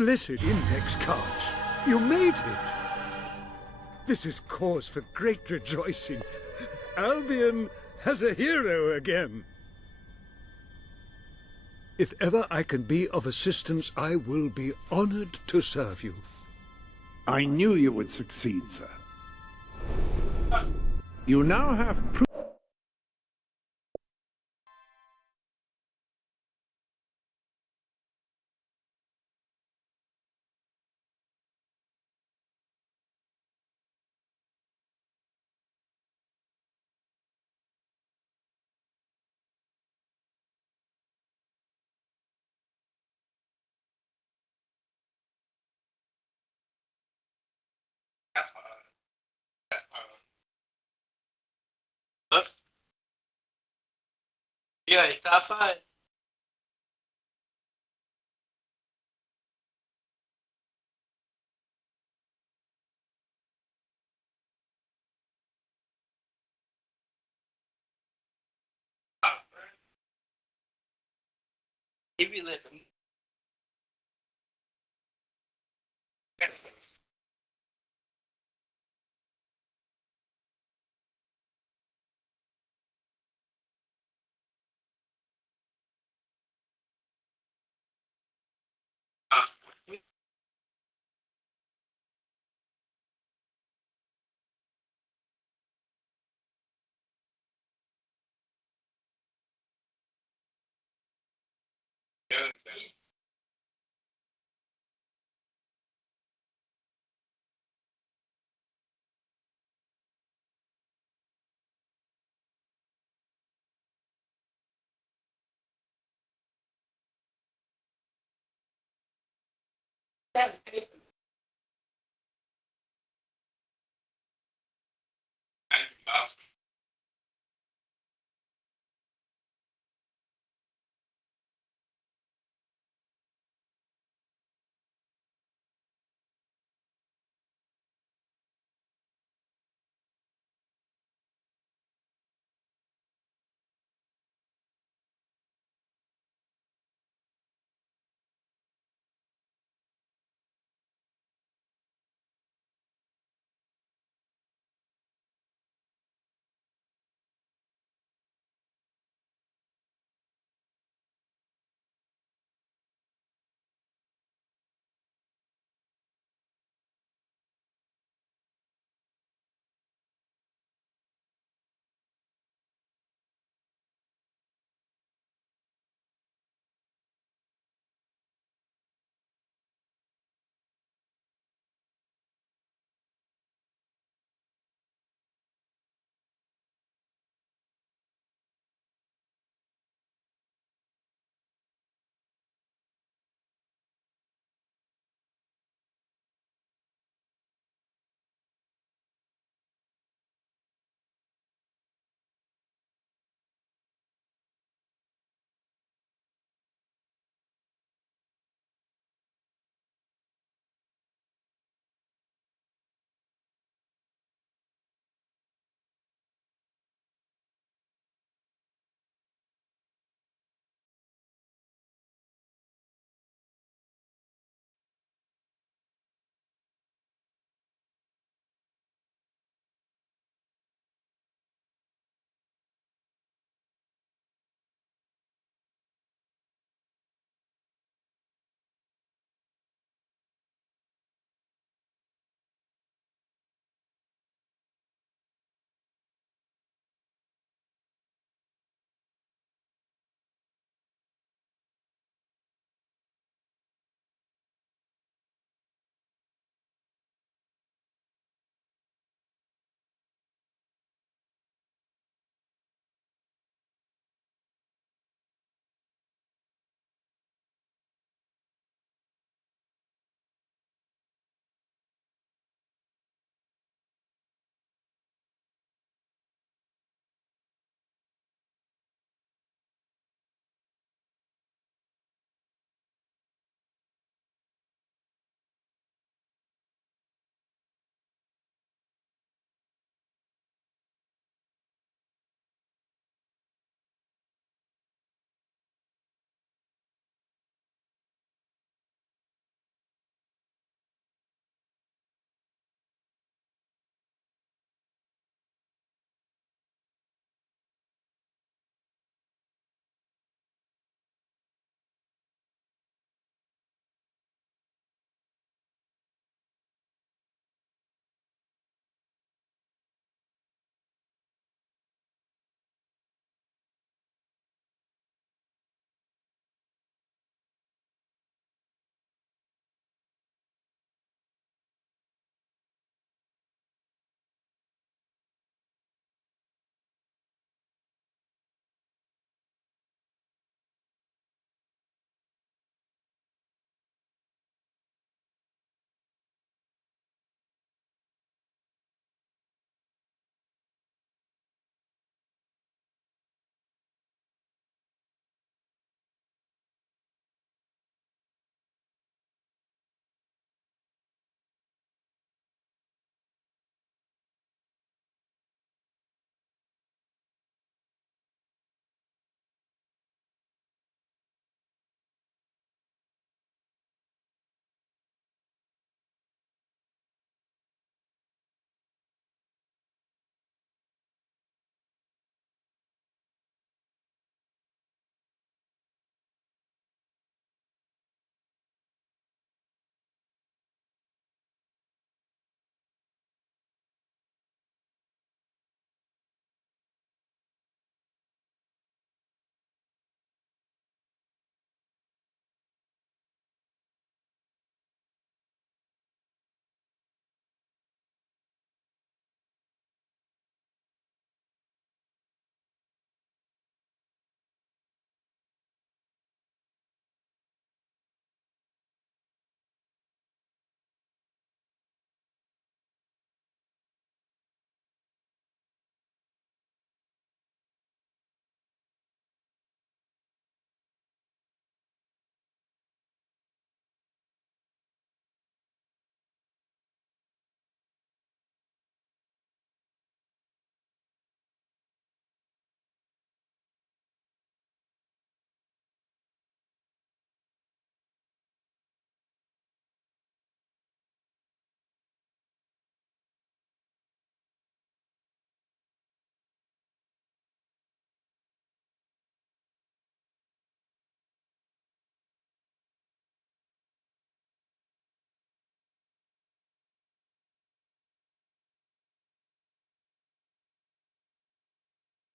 Blessed index cards. You made it. This is cause for great rejoicing. Albion has a hero again. If ever I can be of assistance, I will be honored to serve you. I knew you would succeed, sir. You now have proof. E aí, capaz? E beleza.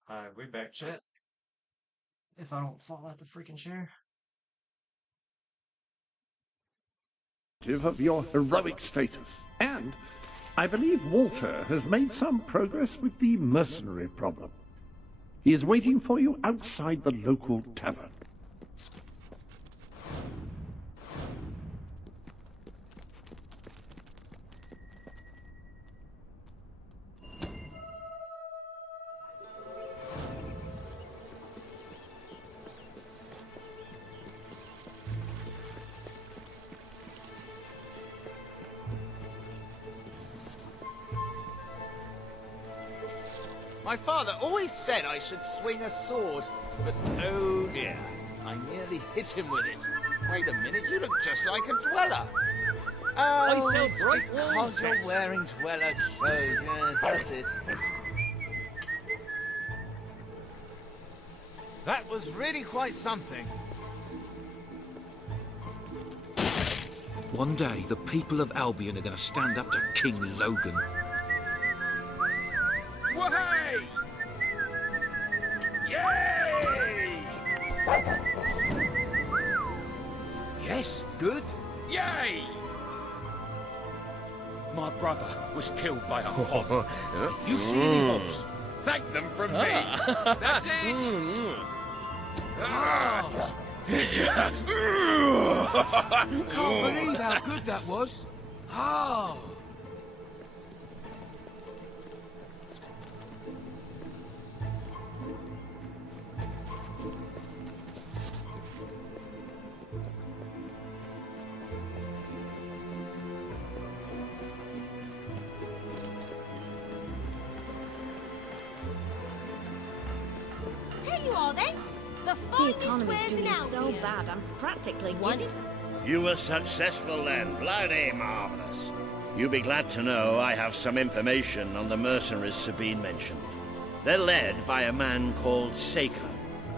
Alright, we back, chat. If I don't fall out the freaking chair. Of your heroic status. And I believe Walter has made some progress with the mercenary problem. He is waiting for you outside the local tavern. My father always said I should swing a sword, but oh dear, I nearly hit him with it. Wait a minute, you look just like a dweller. Oh, sell it's bright because walls, you're yes. wearing dweller clothes. Yes, that's it. That was really quite something. One day, the people of Albion are going to stand up to King Logan. Wahey! Yay! Yes, good. Yay! My brother was killed by a hob. You see any hobs? Thank them from me. That's it. Can't believe how good that was. Oh. Here you are then. The The finest economy's wares in doing so Albion. bad, I'm practically One. giving. You were successful then. Bloody marvelous. You'll be glad to know I have some information on the mercenaries Sabine mentioned. They're led by a man called Seeker.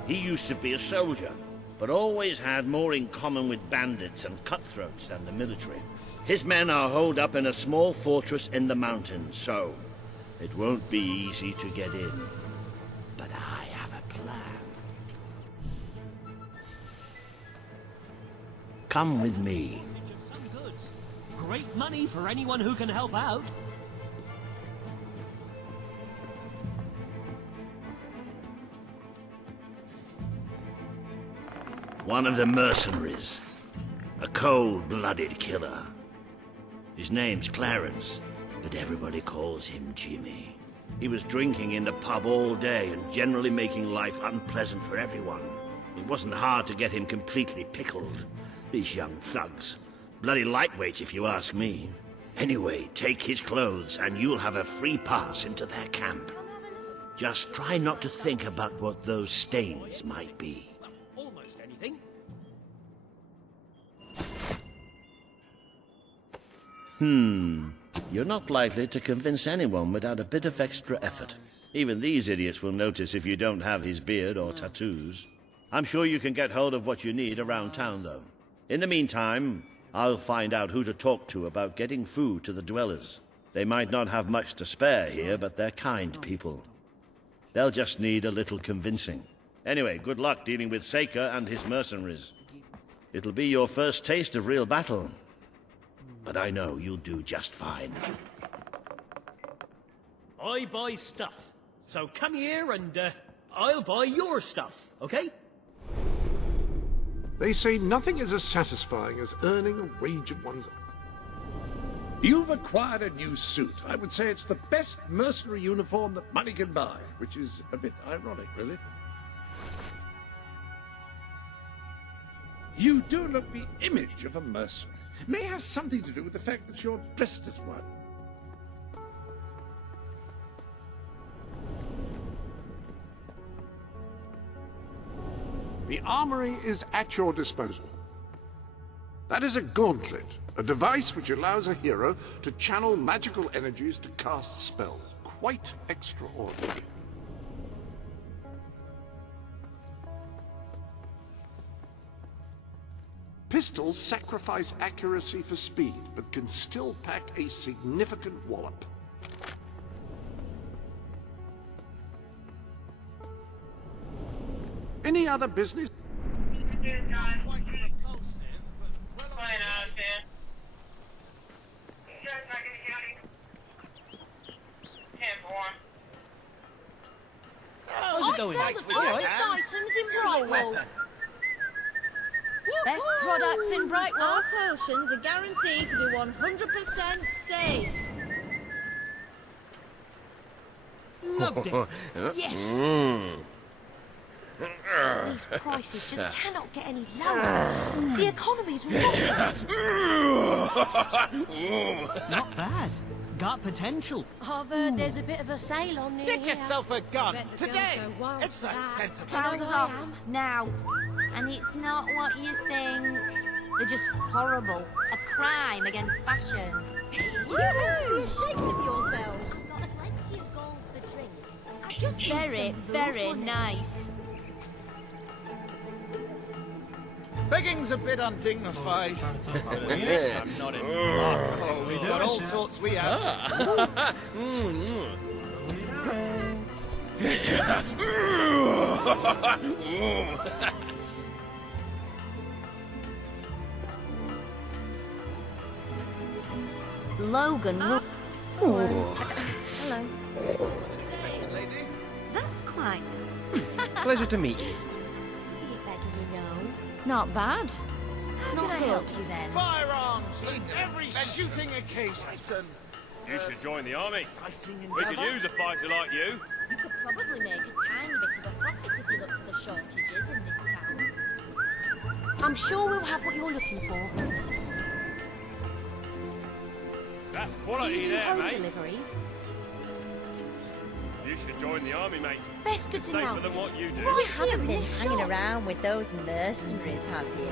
He used to be a soldier, but always had more in common with bandits and cutthroats than the military. His men are holed up in a small fortress in the mountains, so it won't be easy to get in. But I have a plan. Come with me. Some goods. Great money for anyone who can help out. One of the mercenaries. A cold-blooded killer. His name's Clarence, but everybody calls him Jimmy. He was drinking in the pub all day and generally making life unpleasant for everyone. It wasn't hard to get him completely pickled. These young thugs. Bloody lightweight, if you ask me. Anyway, take his clothes and you'll have a free pass into their camp. Just try not to think about what those stains might be. Almost anything. You're not likely to convince anyone without a bit of extra effort. Even these idiots will notice if you don't have his beard or tattoos. I'm sure you can get hold of what you need around town, though. In the meantime, I'll find out who to talk to about getting food to the dwellers. They might not have much to spare here, but they're kind people. They'll just need a little convincing. Anyway, good luck dealing with Seeker and his mercenaries. It'll be your first taste of real battle. But I know you'll do just fine. I buy stuff. So come here and I'll buy your stuff, okay? They say nothing is as satisfying as earning a wage of one's own. You've acquired a new suit. I would say it's the best mercenary uniform that money can buy, which is a bit ironic, really. You do look the image of a mercenary. May have something to do with the fact that you're dressed as one. The armory is at your disposal. That is a gauntlet, a device which allows a hero to channel magical energies to cast spells. Quite extraordinary. Pistols sacrifice accuracy for speed, but can still pack a significant wallop. any other business? How's I it going? sell the finest items in Brightwall. Best products in Brightwall. Our potions are guaranteed to be 100% safe. Loved it. Yes. These prices just cannot get any lower. The economy's rotting. Not bad. Got potential. I've heard there's a bit of a sale on near Get here. yourself a gun Bet the today. girls go wild It's for a that. sensible. Trousers I off am. now. And it's not what you think. They're just horrible. A crime against fashion. You want to be ashamed of yourself. Got plenty of gold for drink. Just very, very nice. Begging's a bit undignified. But at least I'm not in We've got all sorts we have. Logan, look. Hello. Unexpected lady. That's quite Pleasure to meet you. nice to be a beggar, you know. Not bad. How can I help you then? Firearms in every shooting occasion. You should join the army. Exciting We could endeavour. use a fighter like you. You could probably make a tiny bit of a profit if you look for the shortages in this town. I'm sure we'll have what you're looking for. That's Do quality you do there, home mate. deliveries? You should join the army, mate. Best good It's to know. safer than what you do. Right You here haven't in been this hanging shop. around with those mercenaries, have you?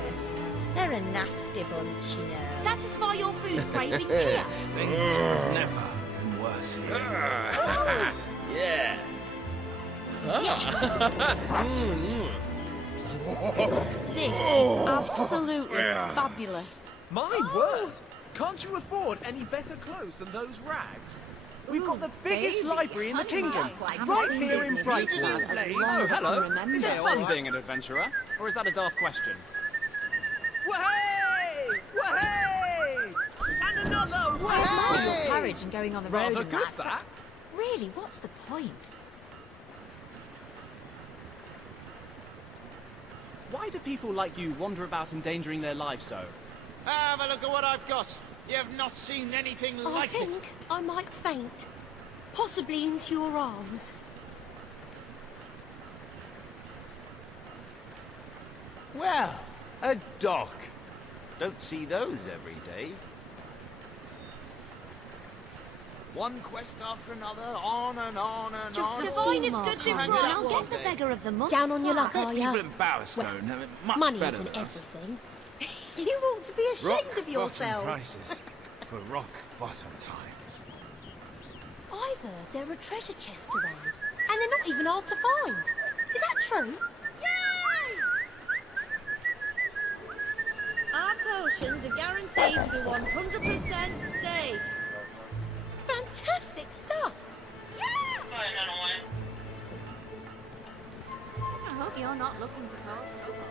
They're a nasty bunch, you know. Satisfy your food cravings here. Things have never been worse here. Yeah. This is absolutely fabulous. My word! Can't you afford any better clothes than those rags? We've got the biggest baby, library in the honey, kingdom, like right business here in is Brightwall. about as long Oh, as I can hello. remember. Is it All fun right. being an adventurer, or is that a daft question? Wahey! Wahey! And another I admire your courage in going on the road Rather and good, that, that. but really, what's the point? Why do people like you wander about endangering their lives so? Have a look at what I've got. You have not seen anything I like think it. I might faint. Possibly into your arms. Well, a dog. Don't see those every day. One quest after another, on and on and Just on. the finest Mark, goods in Mark. Brighton. I'll Get the beggar of the month. Down on your luck, are People you? in Bowerstone have it much Money better isn't than us. everything. You ought to be ashamed Rock of yourself. bottom prices for rock bottom times. I've heard there are treasure chests around, and they're not even hard to find. Is that true? Yay! Our potions are guaranteed to be 100% safe. Fantastic stuff. I hope you're not looking to cause trouble.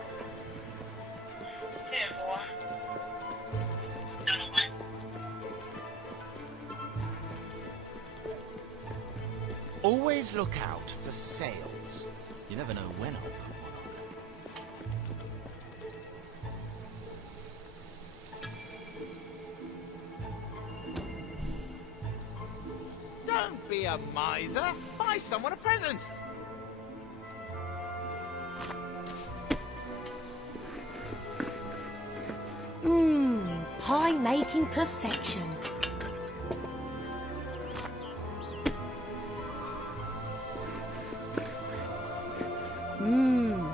Always look out for sales. You never know when I'll put one on. Don't be a miser. Buy someone a present. Pie making perfection.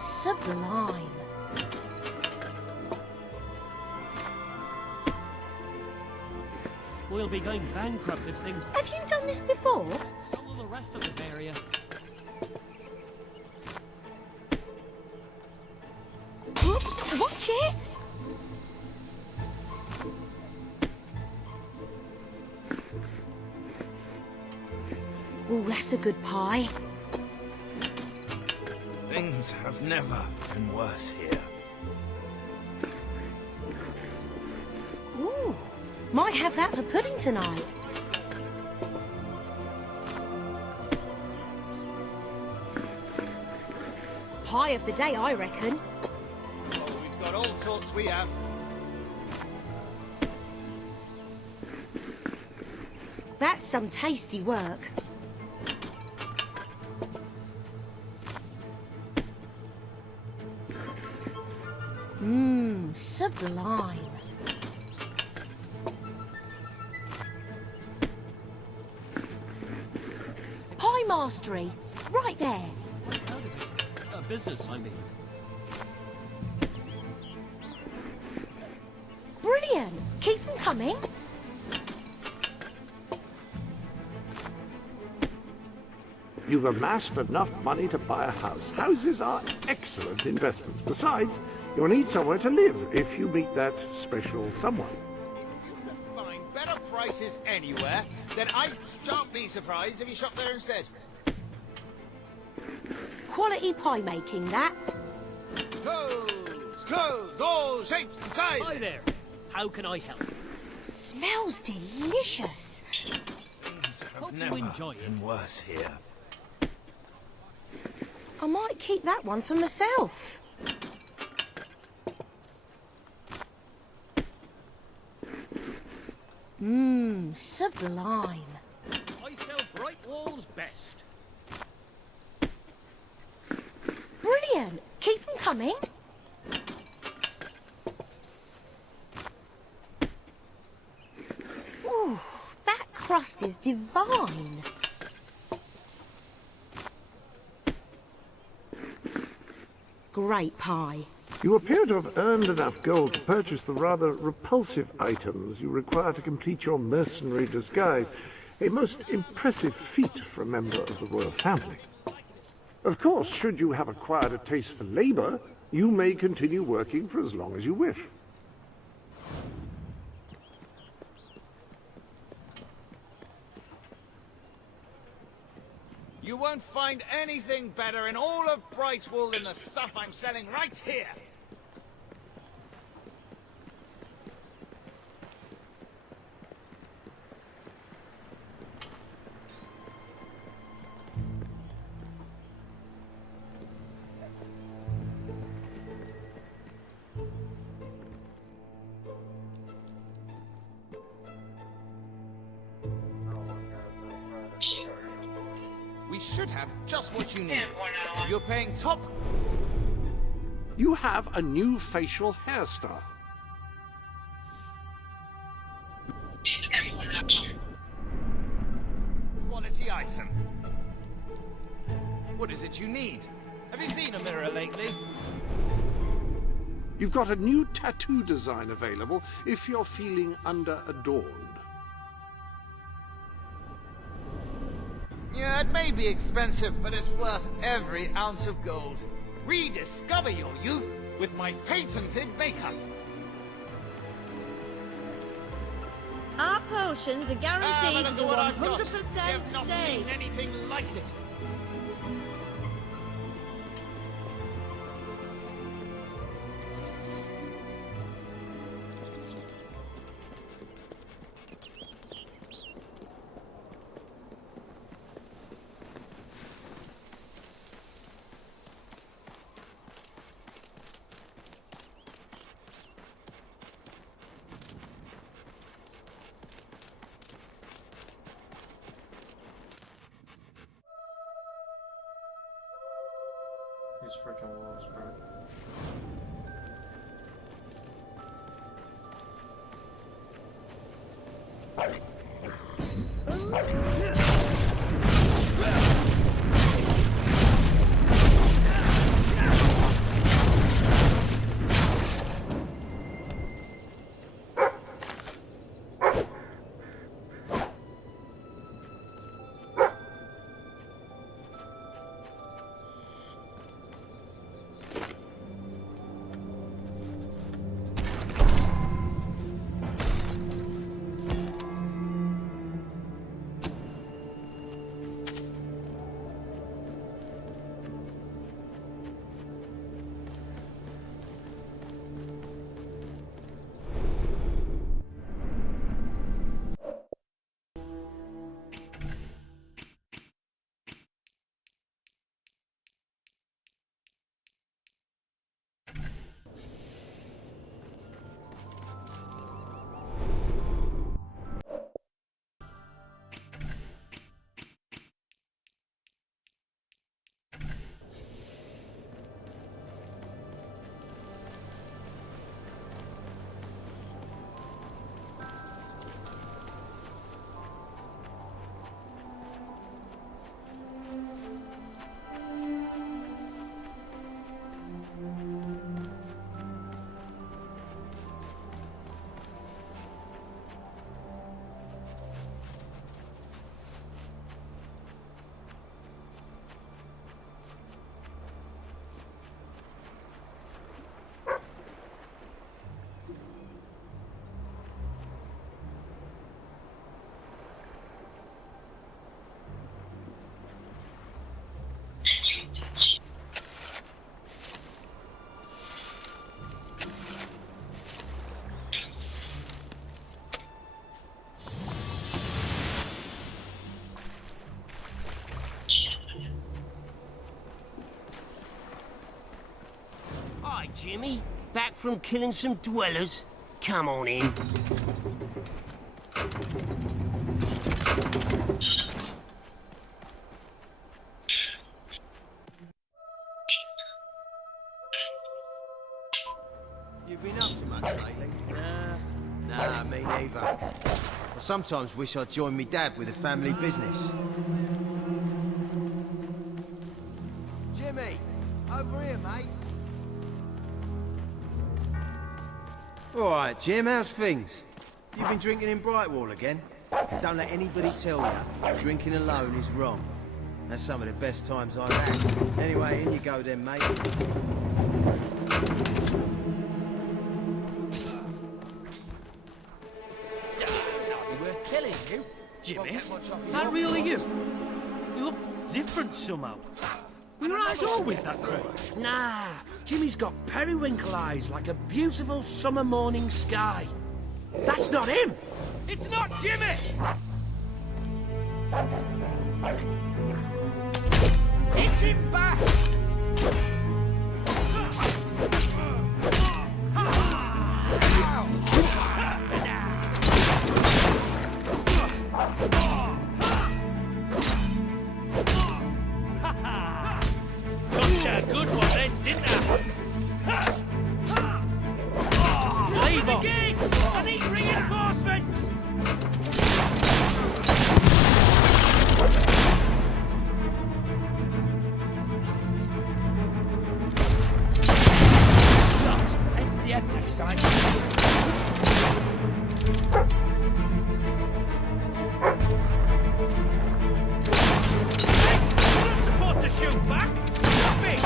Sublime. We'll be going bankrupt if things Have you done this before? so will the rest of this area. Oops, watch it. Oh, that's a good pie. Things have never been worse here. Ooh, might have that for pudding tonight. Pie of the day, I reckon. Oh, we've got all sorts we have. That's some tasty work. Mmm, sublime. Pie mastery, right there. Business, I mean. Brilliant. Keep them coming. You've amassed enough money to buy a house. Houses are excellent investments. Besides, you'll need somewhere to live if you meet that special someone. You can find better prices anywhere, then I shan't be surprised if you shop there instead. Quality pie making, that. Clothes, all shapes and sizes. Hi there. How can I help? Smells delicious. I've never been worse here. I might keep that one for myself. Mmm, sublime. I sell bright walls best. Brilliant. Keep them coming. Ooh, that crust is divine. Great pie. You appear to have earned enough gold to purchase the rather repulsive items you require to complete your mercenary disguise. A most impressive feat for a member of the royal family. Of course, should you have acquired a taste for labor, you may continue working for as long as you wish. You won't find anything better in all of Brightwall than the stuff I'm selling right here. We should have just what you need. You're paying top. You have a new facial hairstyle. Quality item. What is it you need? Have you seen a mirror lately? You've got a new tattoo design available if you're feeling under-adorned. Yeah, it may be expensive, but it's worth every ounce of gold. Rediscover your youth with my patented makeup. Our potions are guaranteed to be what I've got. 100% You've not safe. seen anything like it. These freaking walls, bro. Jimmy? Back from killing some dwellers? Come on in. You been up to much lately? Nah, me neither. I sometimes wish I'd joined me dad with a family business. Jimmy, over here, mate. All right, Jim, how's things? You been drinking in Brightwall again? Don't let anybody tell you drinking alone is wrong. That's some of the best times I've had. Anyway, in you go then, mate. It's hardly worth killing you. Jimmy, that really you? You look different somehow. Were your eyes always that grey? Nah, Jimmy's got periwinkle eyes like a beautiful summer morning sky. That's not him! It's not Jimmy! It's him back! Got a good one then, didn't I? Leave the gates! I need reinforcements! Shot! Aim for the F next time. Hey! You're not supposed to shoot back! Stop it!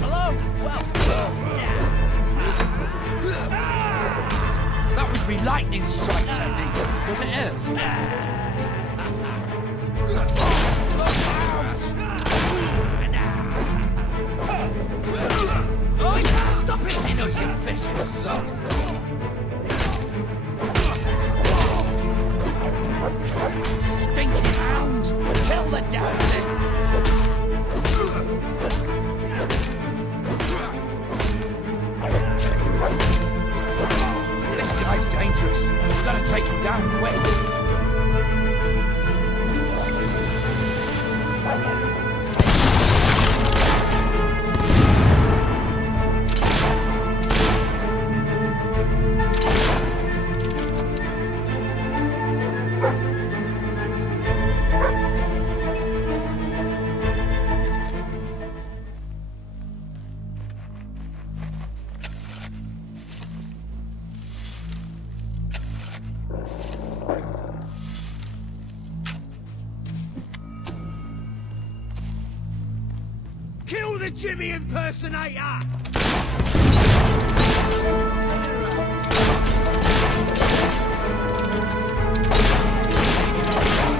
Hello? Well... That would be lightning strike technique. Does it hurt? Oi! Stop hitting us, you vicious sod! Stinky hound! Kill the damn This guy's dangerous. We've got to take him down quick. Kill the Jimmy impersonator!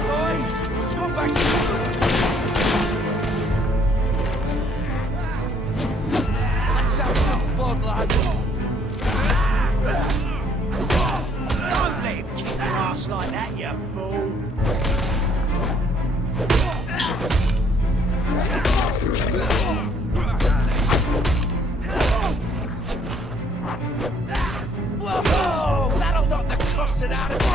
Boys, come back to Let's have some fun, lads. Don't let him kick your ass like that, you fool! Whoa! That'll knock the custard out of you!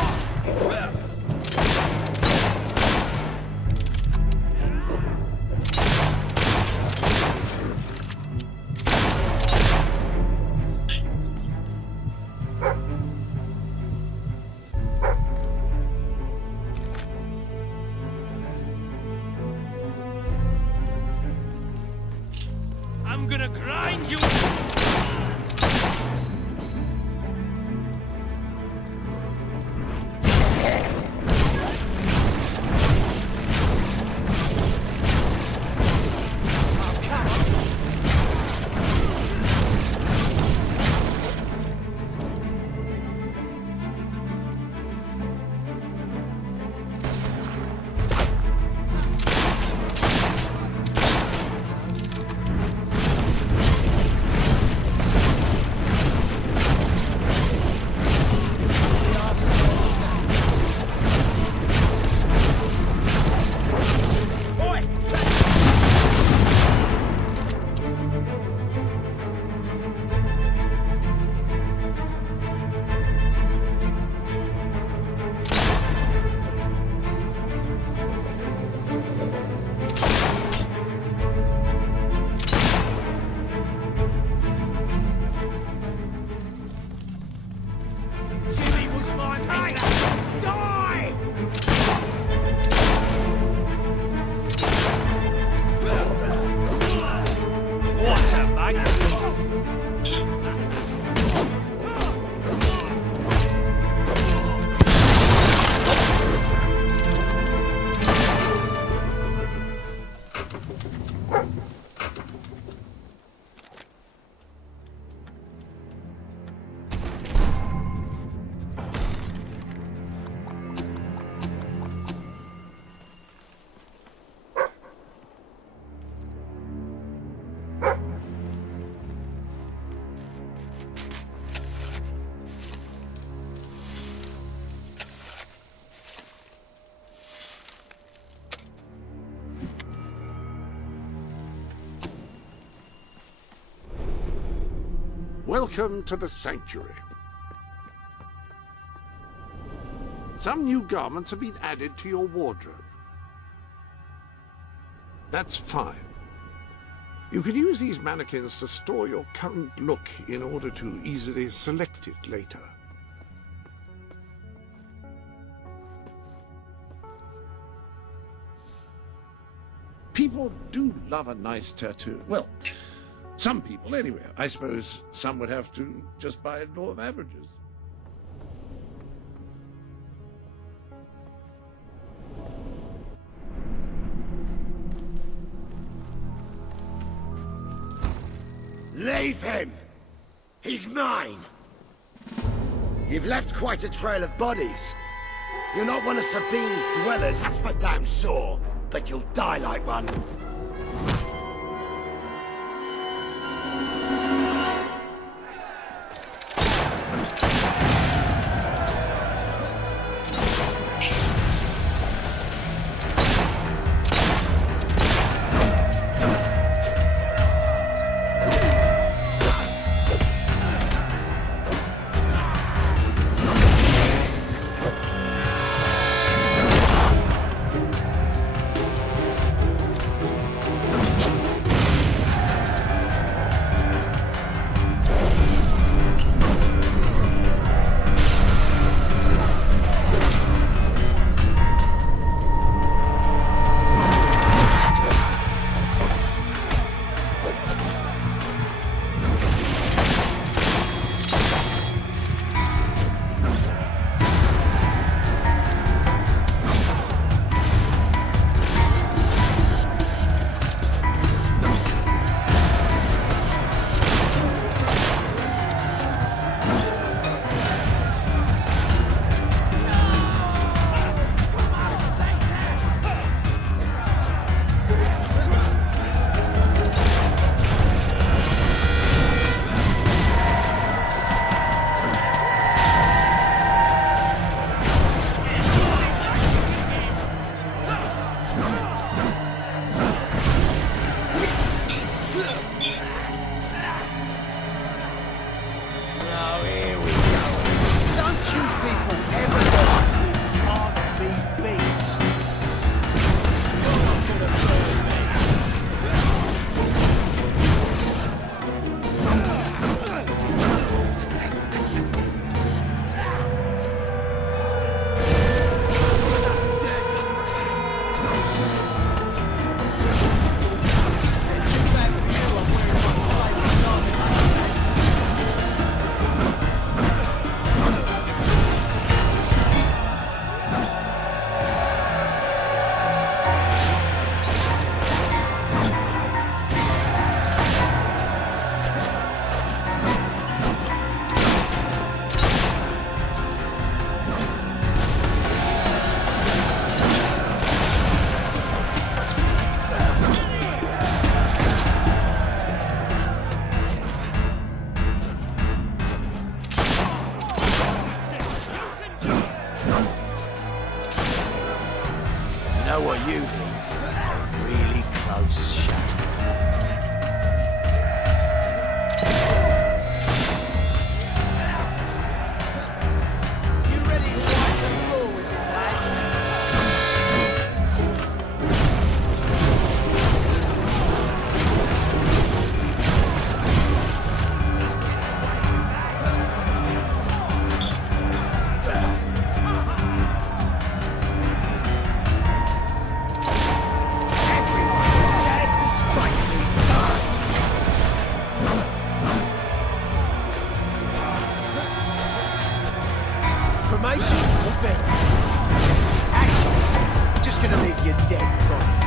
I'm gonna grind you! Take that! Die! What a bag! Welcome to the sanctuary. Some new garments have been added to your wardrobe. That's fine. You can use these mannequins to store your current look in order to easily select it later. People do love a nice tattoo. Well, some people anyway. I suppose some would have to just by a law of averages. Leave him! He's mine! You've left quite a trail of bodies. You're not one of Sabine's dwellers, that's for damn sure. But you'll die like one. Know what you need? A really close shave. much better. Actually, just gonna leave you dead prompt.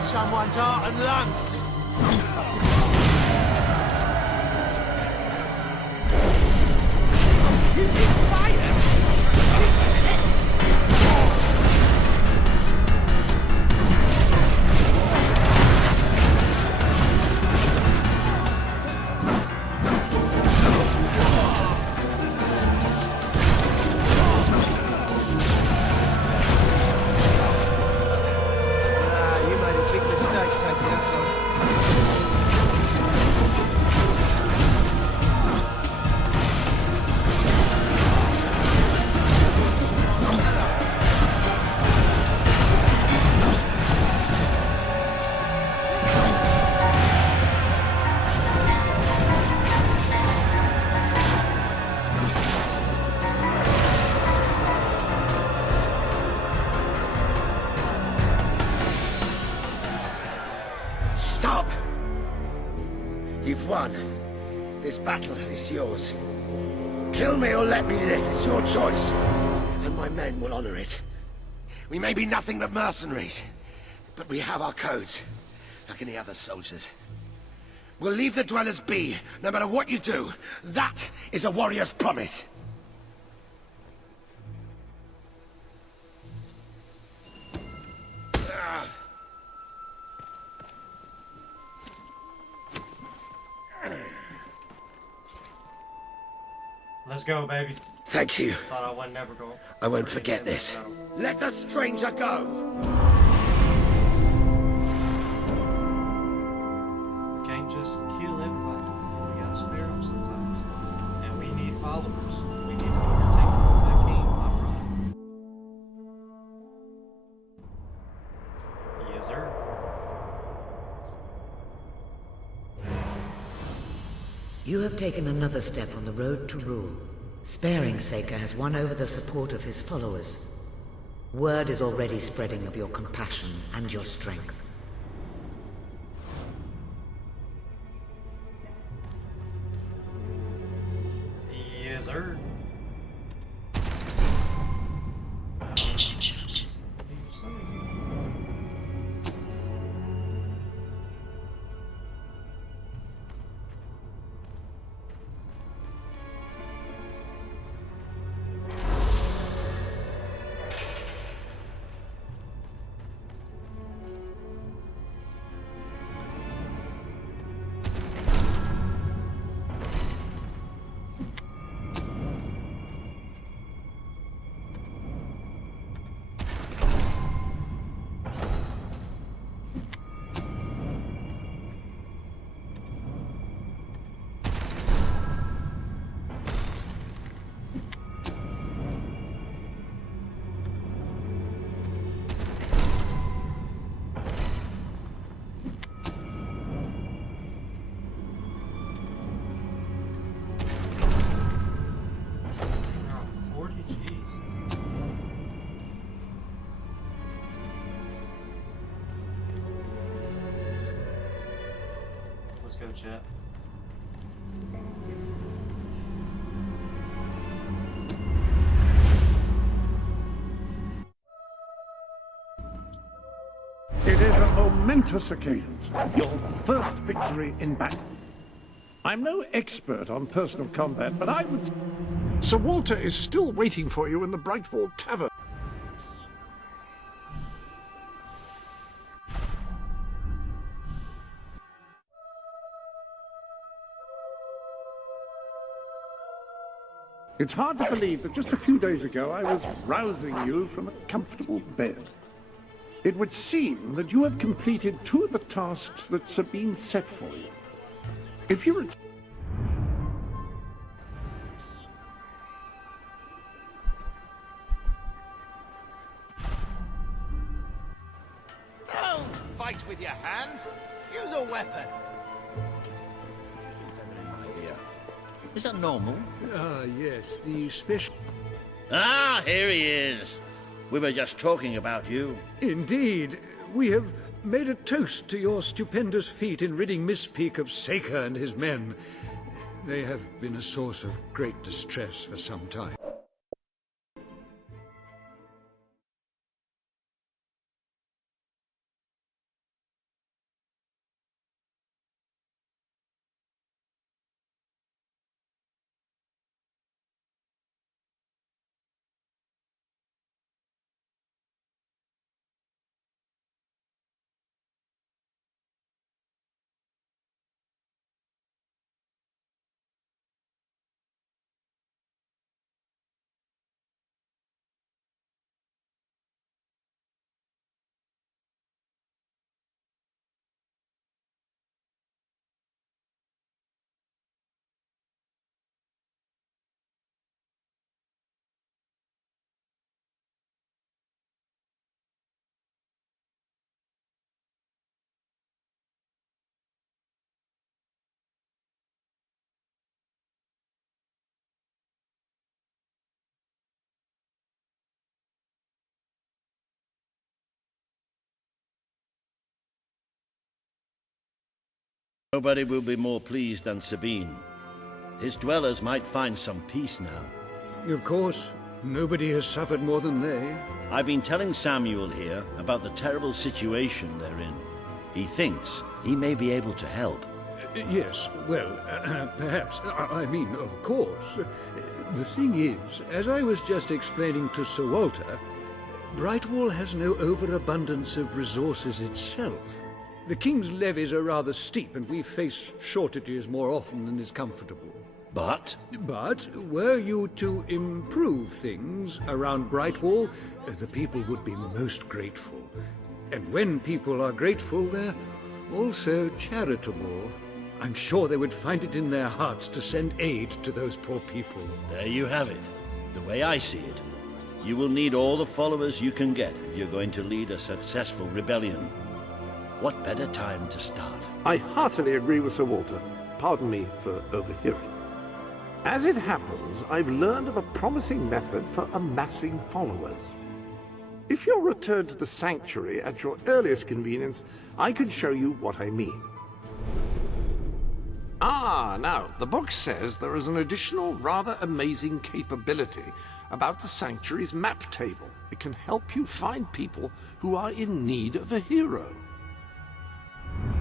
Someone's heart and lungs. Using fire? Wait a minute. You made a big mistake taking us on. Stop! You've won. This battle is yours. Kill me or let me live. It's your choice. And my men will honor it. We may be nothing but mercenaries, but we have our codes, like any other soldiers. We'll leave the dwellers be, no matter what you do. That is a warrior's promise. Let's go, baby. Thank you. Thought I would never go. I won't forget this. Let the stranger go! Can't just kill everybody. We gotta spare them sometimes. And we need followers. We need to overtake the king, my brother. Yes, sir. You have taken another step on the road to rule. Sparing Saker has won over the support of his followers. Word is already spreading of your compassion and your strength. Yes, sir. Let's go, chat. It is a momentous occasion, sir. Your first victory in battle. I'm no expert on personal combat, but I would... Sir Walter is still waiting for you in the Brightwall Tavern. It's hard to believe that just a few days ago I was rousing you from a comfortable bed. It would seem that you have completed 2 of the tasks that Sabine set for you. If you ret- fight with your hand. Use a weapon. Is that normal? Ah, yes, the special... Ah, here he is. We were just talking about you. Indeed. We have made a toast to your stupendous feat in ridding Miss Peak of Saker and his men. They have been a source of great distress for some time. Nobody will be more pleased than Sabine. His dwellers might find some peace now. Of course, nobody has suffered more than they. I've been telling Samuel here about the terrible situation they're in. He thinks he may be able to help. Yes, well, perhaps. I mean, of course. The thing is, as I was just explaining to Sir Walter, Brightwall has no overabundance of resources itself. The King's levies are rather steep, and we face shortages more often than is comfortable. But? But, were you to improve things around Brightwall, the people would be most grateful. And when people are grateful, they're also charitable. I'm sure they would find it in their hearts to send aid to those poor people. There you have it. The way I see it. You will need all the followers you can get if you're going to lead a successful rebellion. What better time to start? I heartily agree with Sir Walter. Pardon me for overhearing. As it happens, I've learned of a promising method for amassing followers. If you'll return to the Sanctuary at your earliest convenience, I can show you what I mean. Now, the book says there is an additional, rather amazing capability about the Sanctuary's map table. It can help you find people who are in need of a hero.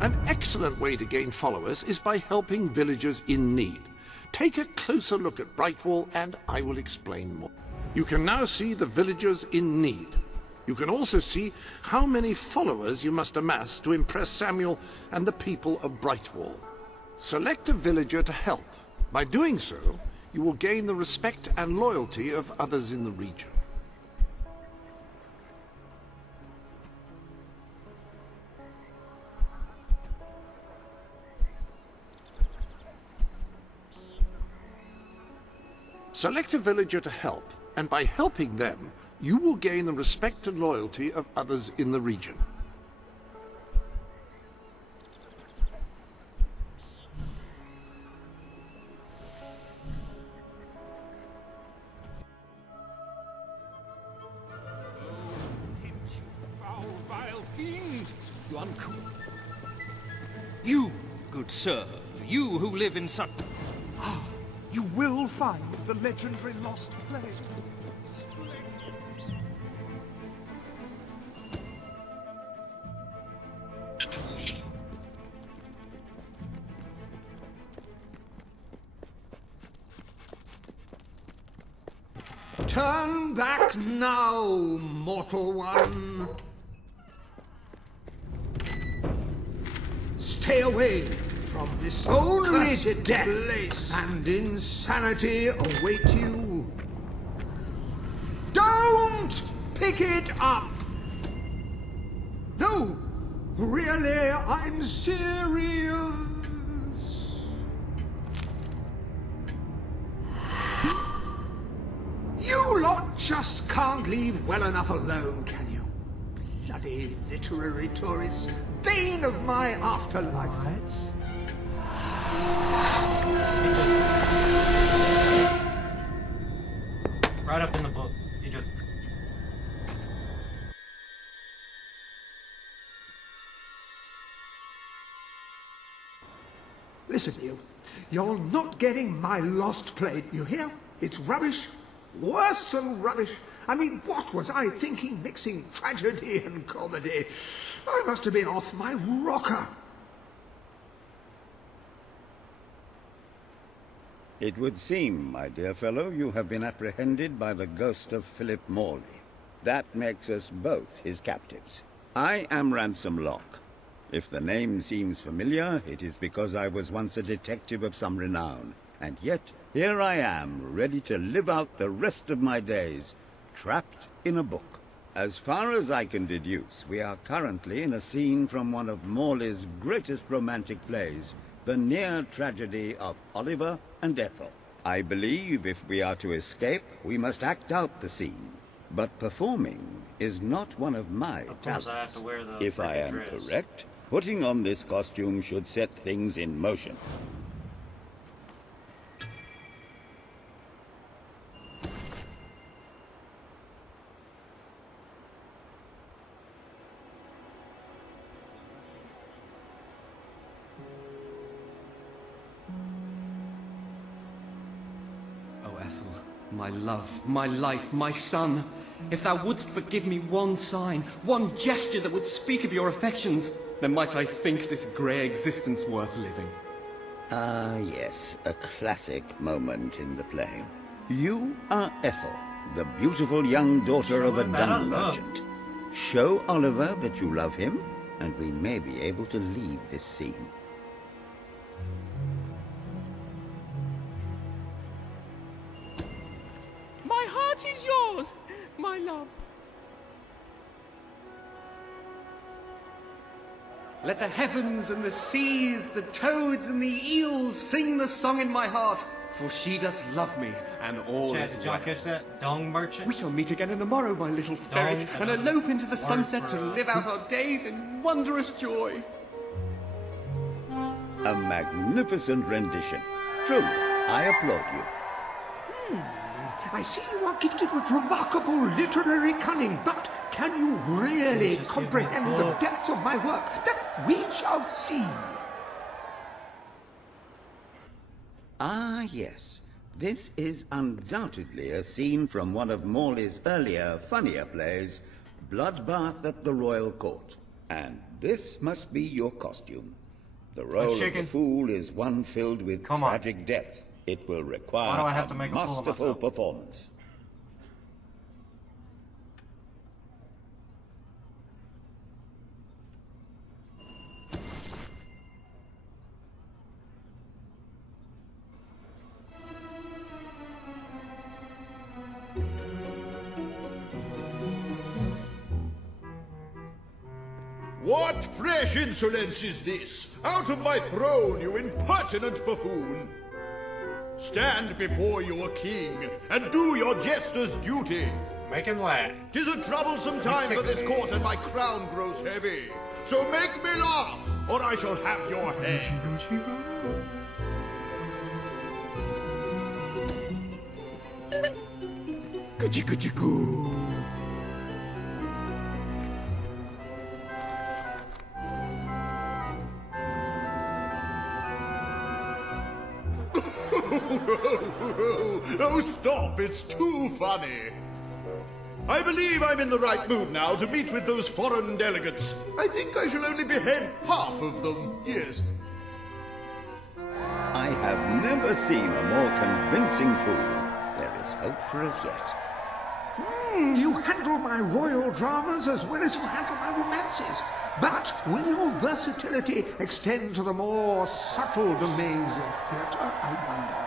An excellent way to gain followers is by helping villagers in need. Take a closer look at Brightwall and I will explain more. You can now see the villagers in need. You can also see how many followers you must amass to impress Samuel and the people of Brightwall. Select a villager to help. By doing so, you will gain the respect and loyalty of others in the region. Select a villager to help, and by helping them, you will gain the respect and loyalty of others in the region. You uncool. You, good sir, you who live in such... Ah, you will find the legendary lost place. Turn back now, mortal one. Stay away from this only death place. And insanity await you. Don't pick it up! No, really, I'm serious. You lot just can't leave well enough alone, can you? Bloody bloody literary tourist. Bane of my afterlife. Right up in the book. He just. Listen, you. You're not getting my lost plate, you hear? It's rubbish. Worse than rubbish. I mean, what was I thinking mixing tragedy and comedy? I must have been off my rocker. It would seem, my dear fellow, you have been apprehended by the ghost of Philip Morley. That makes us both his captives. I am Ransom Locke. If the name seems familiar, it is because I was once a detective of some renown. And yet, here I am, ready to live out the rest of my days, trapped in a book. As far as I can deduce, we are currently in a scene from one of Morley's greatest romantic plays, the near tragedy of Oliver and Ethel. I believe if we are to escape, we must act out the scene. But performing is not one of my talents. I have to wear the If I am dress. correct, putting on this costume should set things in motion. Oh, Ethel, my love, my life, my son. If thou wouldst but give me one sign, one gesture that would speak of your affections, then might I think this grey existence worth living. Ah, yes, a classic moment in the play. You are Ethel, the beautiful young daughter of a dung merchant. Show Oliver that you love him, and we may be able to leave this scene. My heart is yours, my love. Let the heavens and the seas, the toads and the eels sing the song in my heart, for she doth love me, and all Chad, is did y'all well. catch that? Dung merchant? We shall meet again in the morrow, my little ferret, and elope into the sunset to live out our days in wondrous joy. A magnificent rendition. Truly, I applaud you. I see you are gifted with remarkable literary cunning, but can you really comprehend the depths of my work? That we shall see. Ah, yes. This is undoubtedly a scene from one of Morley's earlier, funnier plays, Bloodbath at the Royal Court. And this must be your costume. The role of the fool is one filled with tragic depth. It will require Why do I have to make a fool of masterful myself? performance. What fresh insolence is this? Out of my throne, you impertinent buffoon! Stand before your king, and do your jester's duty! Make him laugh. 'Tis a troublesome time for this court, and my crown grows heavy. So make me laugh, or I shall have your head. Goo. Oh, stop, it's too funny. I believe I'm in the right mood now to meet with those foreign delegates. I think I shall only behead half of them, yes. I have never seen a more convincing fool. There is hope for us yet. You handle my royal dramas as well as you handle my romances. But will your versatility extend to the more subtle domains of theatre, I wonder?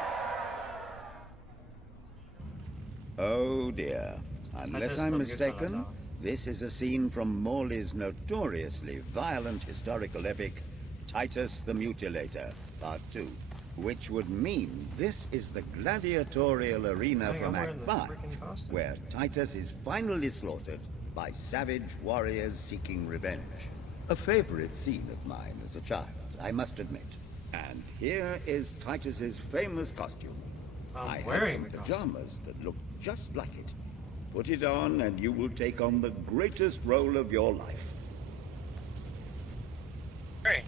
Oh dear. Unless I'm mistaken, this is a scene from Morley's notoriously violent historical epic, Titus the Mutilator, Part 2, which would mean this is the gladiatorial arena from Act 5, where Titus is finally slaughtered by savage warriors seeking revenge. A favorite scene of mine as a child, I must admit. And here is Titus's famous costume. I have some pajamas that look just like it. Put it on and you will take on the greatest role of your life. Great.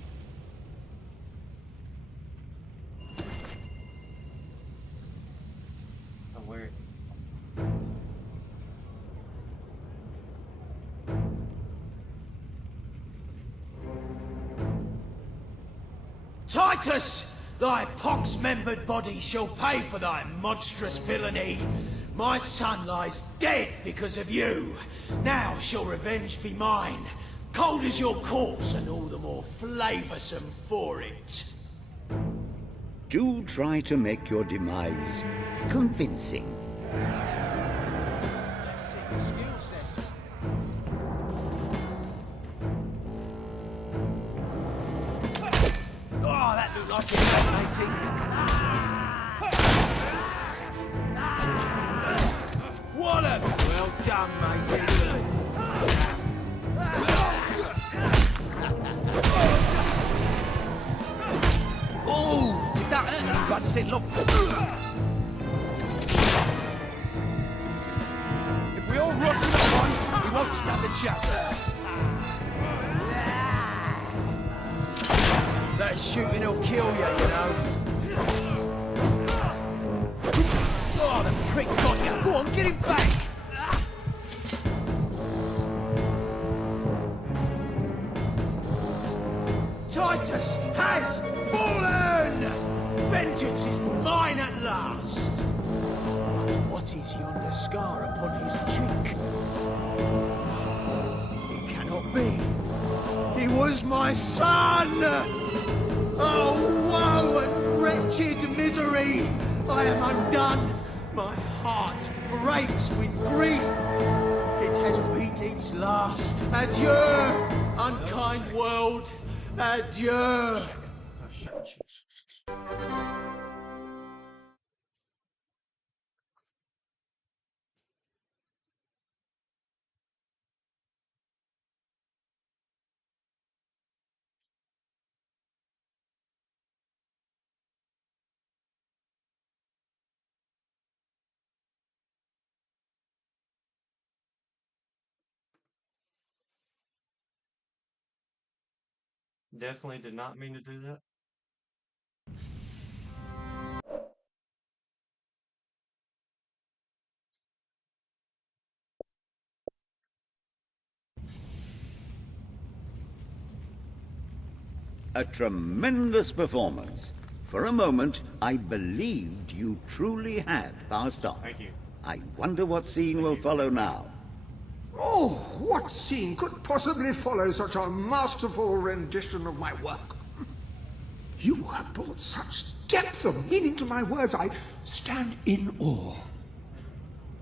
I'm wearing. Titus! Thy pox-membered body shall pay for thy monstrous villainy. My son lies dead because of you. Now shall revenge be mine. Cold as your corpse and all the more flavoursome for it. Do try to make your demise convincing. Let's see your skills then. Oh, that looked like it, matey. Wallop! Well done, matey. Oh, did that hurt as bad as it looked? If we all rush him at once, we won't stand a chance. That shooting will kill you, you know. Oh, the prick got you. Go on, get him back. Titus has fallen! Vengeance is mine at last. But what is yonder scar upon his cheek? No, it cannot be. He was my son! Oh, woe and wretched misery! I am undone. My heart breaks with grief. It has beat its last. Adieu, unkind world. Adieu. Definitely did not mean to do that. A tremendous performance. For a moment, I believed you truly had passed on. Thank you. I wonder what scene will follow now. Oh, what scene could possibly follow such a masterful rendition of my work? You have brought such depth of meaning to my words, I stand in awe.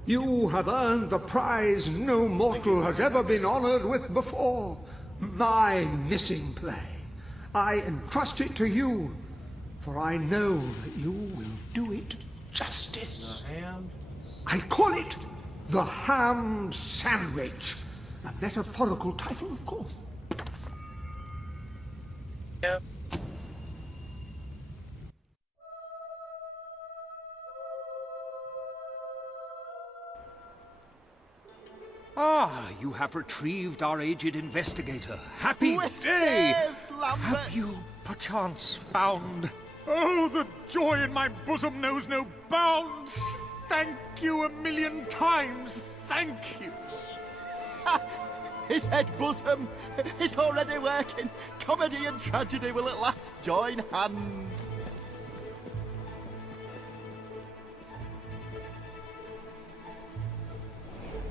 You have earned the prize no mortal has ever been honored with before. My missing play. I entrust it to you, for I know that you will do it justice. I call it The Ham Sandwich. A metaphorical title, of course. Yep. Ah, you have retrieved our aged investigator. Happy We're day! saved, Lambert. Have you, perchance, found... Oh, the joy in my bosom knows no bounds! Thank you a million times! Thank you! His head bosom! It's already working! Comedy and tragedy will at last join hands!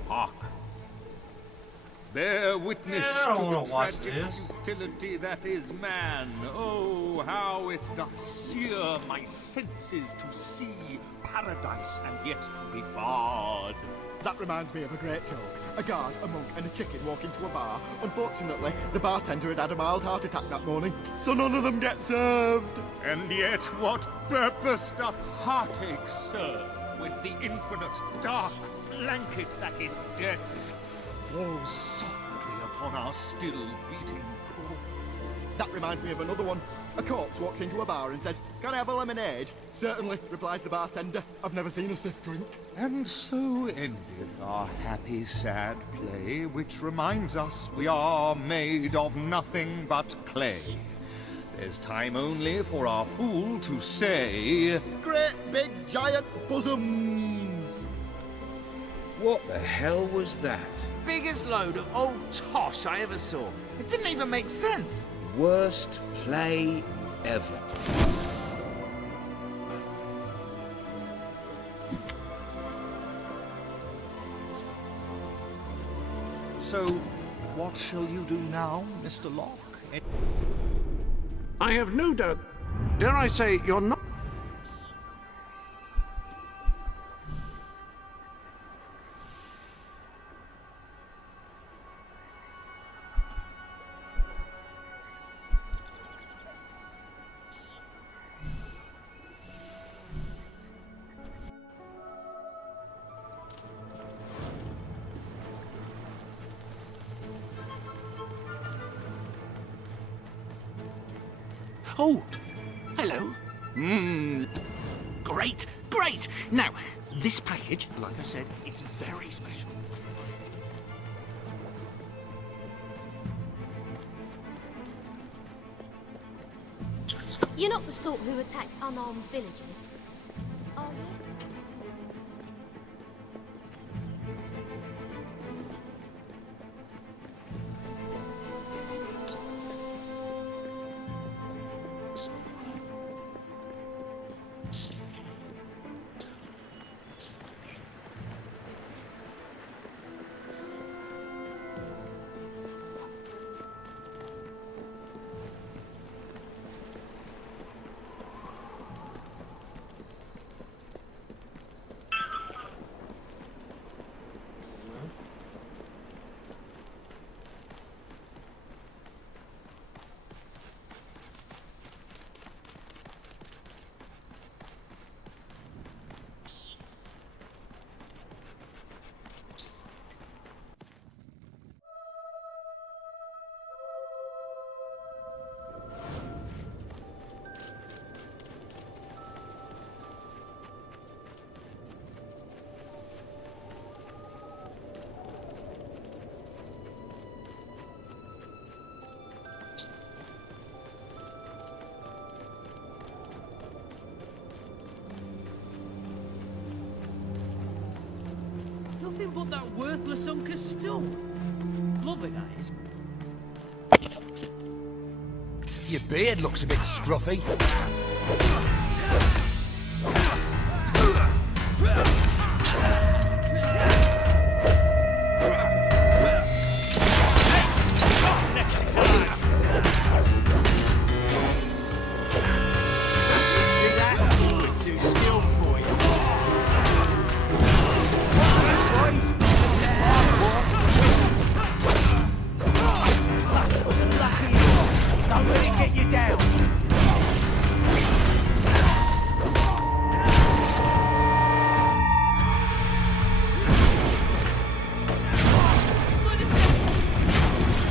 Hark! Bear witness I don't to wanna the watch tragic this. futility that is man. Oh, how it doth sear my senses to see paradise and yet to be barred. That reminds me of a great joke. A guard, a monk, and a chicken walk into a bar. Unfortunately, the bartender had had a mild heart attack that morning, so none of them get served. And yet what purpose doth heartache serve with the infinite dark blanket that is death? falls softly upon our still beating pool. That reminds me of another one. A corpse walks into a bar and says, "Can I have a lemonade?" "Certainly," replies the bartender. "I've never seen a stiff drink." And so endeth our happy, sad play, which reminds us we are made of nothing but clay. There's time only for our fool to say, "Great big giant bosoms!" What the hell was that? Biggest load of old tosh I ever saw. It didn't even make sense. Worst play ever. So, what shall you do now, Mr. Locke? I have no doubt. Dare I say, you're not. Oh, hello. Great, great. Now, this package, like I said, it's very special. You're not the sort who attacks unarmed villagers, are you? Nothing but that worthless Uncle Stu. Lovely, that is. Your beard looks a bit scruffy.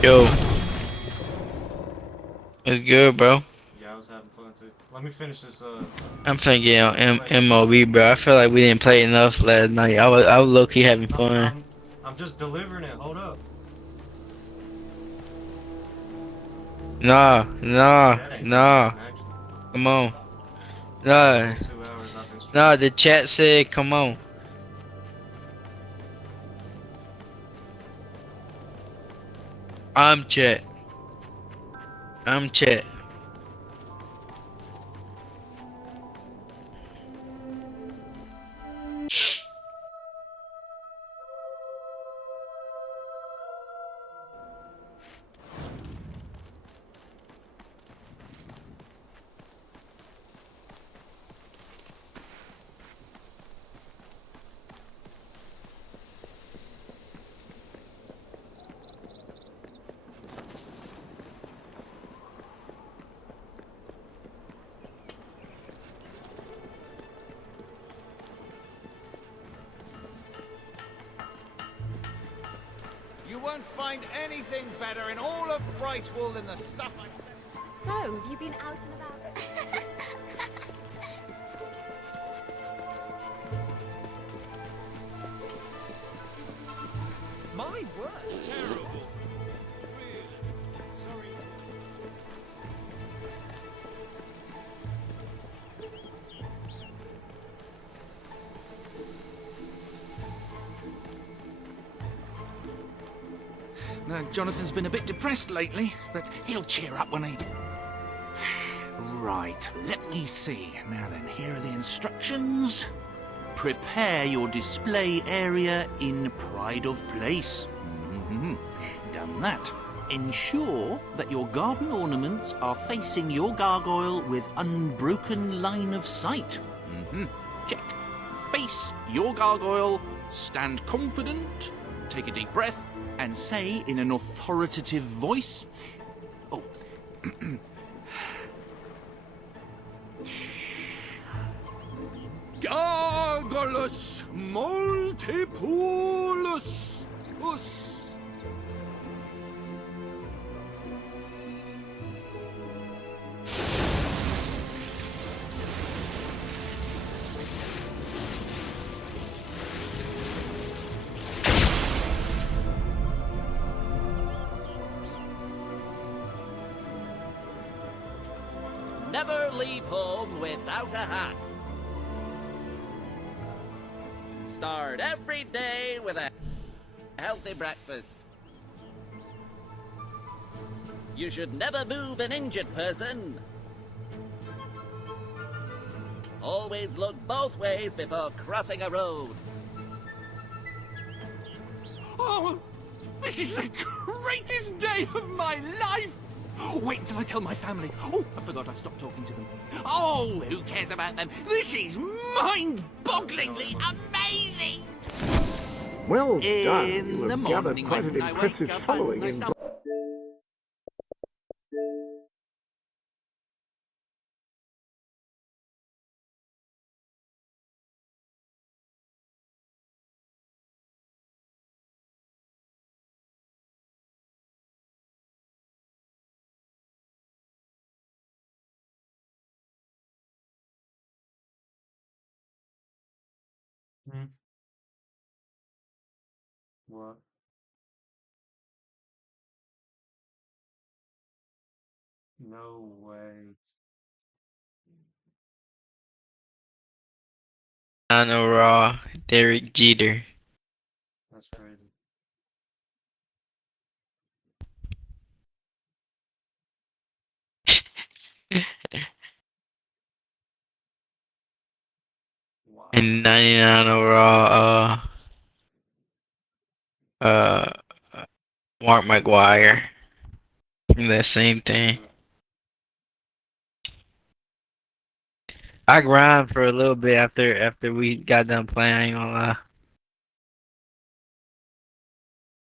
Yo. It's good, bro. Yeah, I was having fun too. Let me finish this. I'm finna get on MOB, bro. I feel like we didn't play enough last night. I was low key having fun. I'm just delivering it. Hold up. Nah. Come on. Nah, the chat said, come on. I'm chat. won't find anything better in all of Brightwall than the stuff I've sent. So, have you been out and about? My word! Terrible. Really. Sorry. Jonathan's been a bit depressed lately, but he'll cheer up when he... Right, let me see. Now then, here are the instructions. Prepare your display area in pride of place. Done that. Ensure that your garden ornaments are facing your gargoyle with unbroken line of sight. Check. Face your gargoyle, stand confident, take a deep breath, and say in an authoritative voice... Oh. Gargulus multipolus us. Never leave home without a hat. Start every day with a healthy breakfast. You should never move an injured person. Always look both ways before crossing a road. Oh, this is the greatest day of my life! Wait until I tell my family. Oh, I forgot I've stopped talking to them. Oh, who cares about them? This is mind-bogglingly amazing! Well done. In You the have gathered morning quite an when I impressive wake up following and I in... start... Hmm. What? No way. Lionel Raw, Derek Jeter. That's crazy. Wow. And 99 overall, uh, Mark McGuire. That same thing. I grind for a little bit after we got done playing. I ain't gonna lie.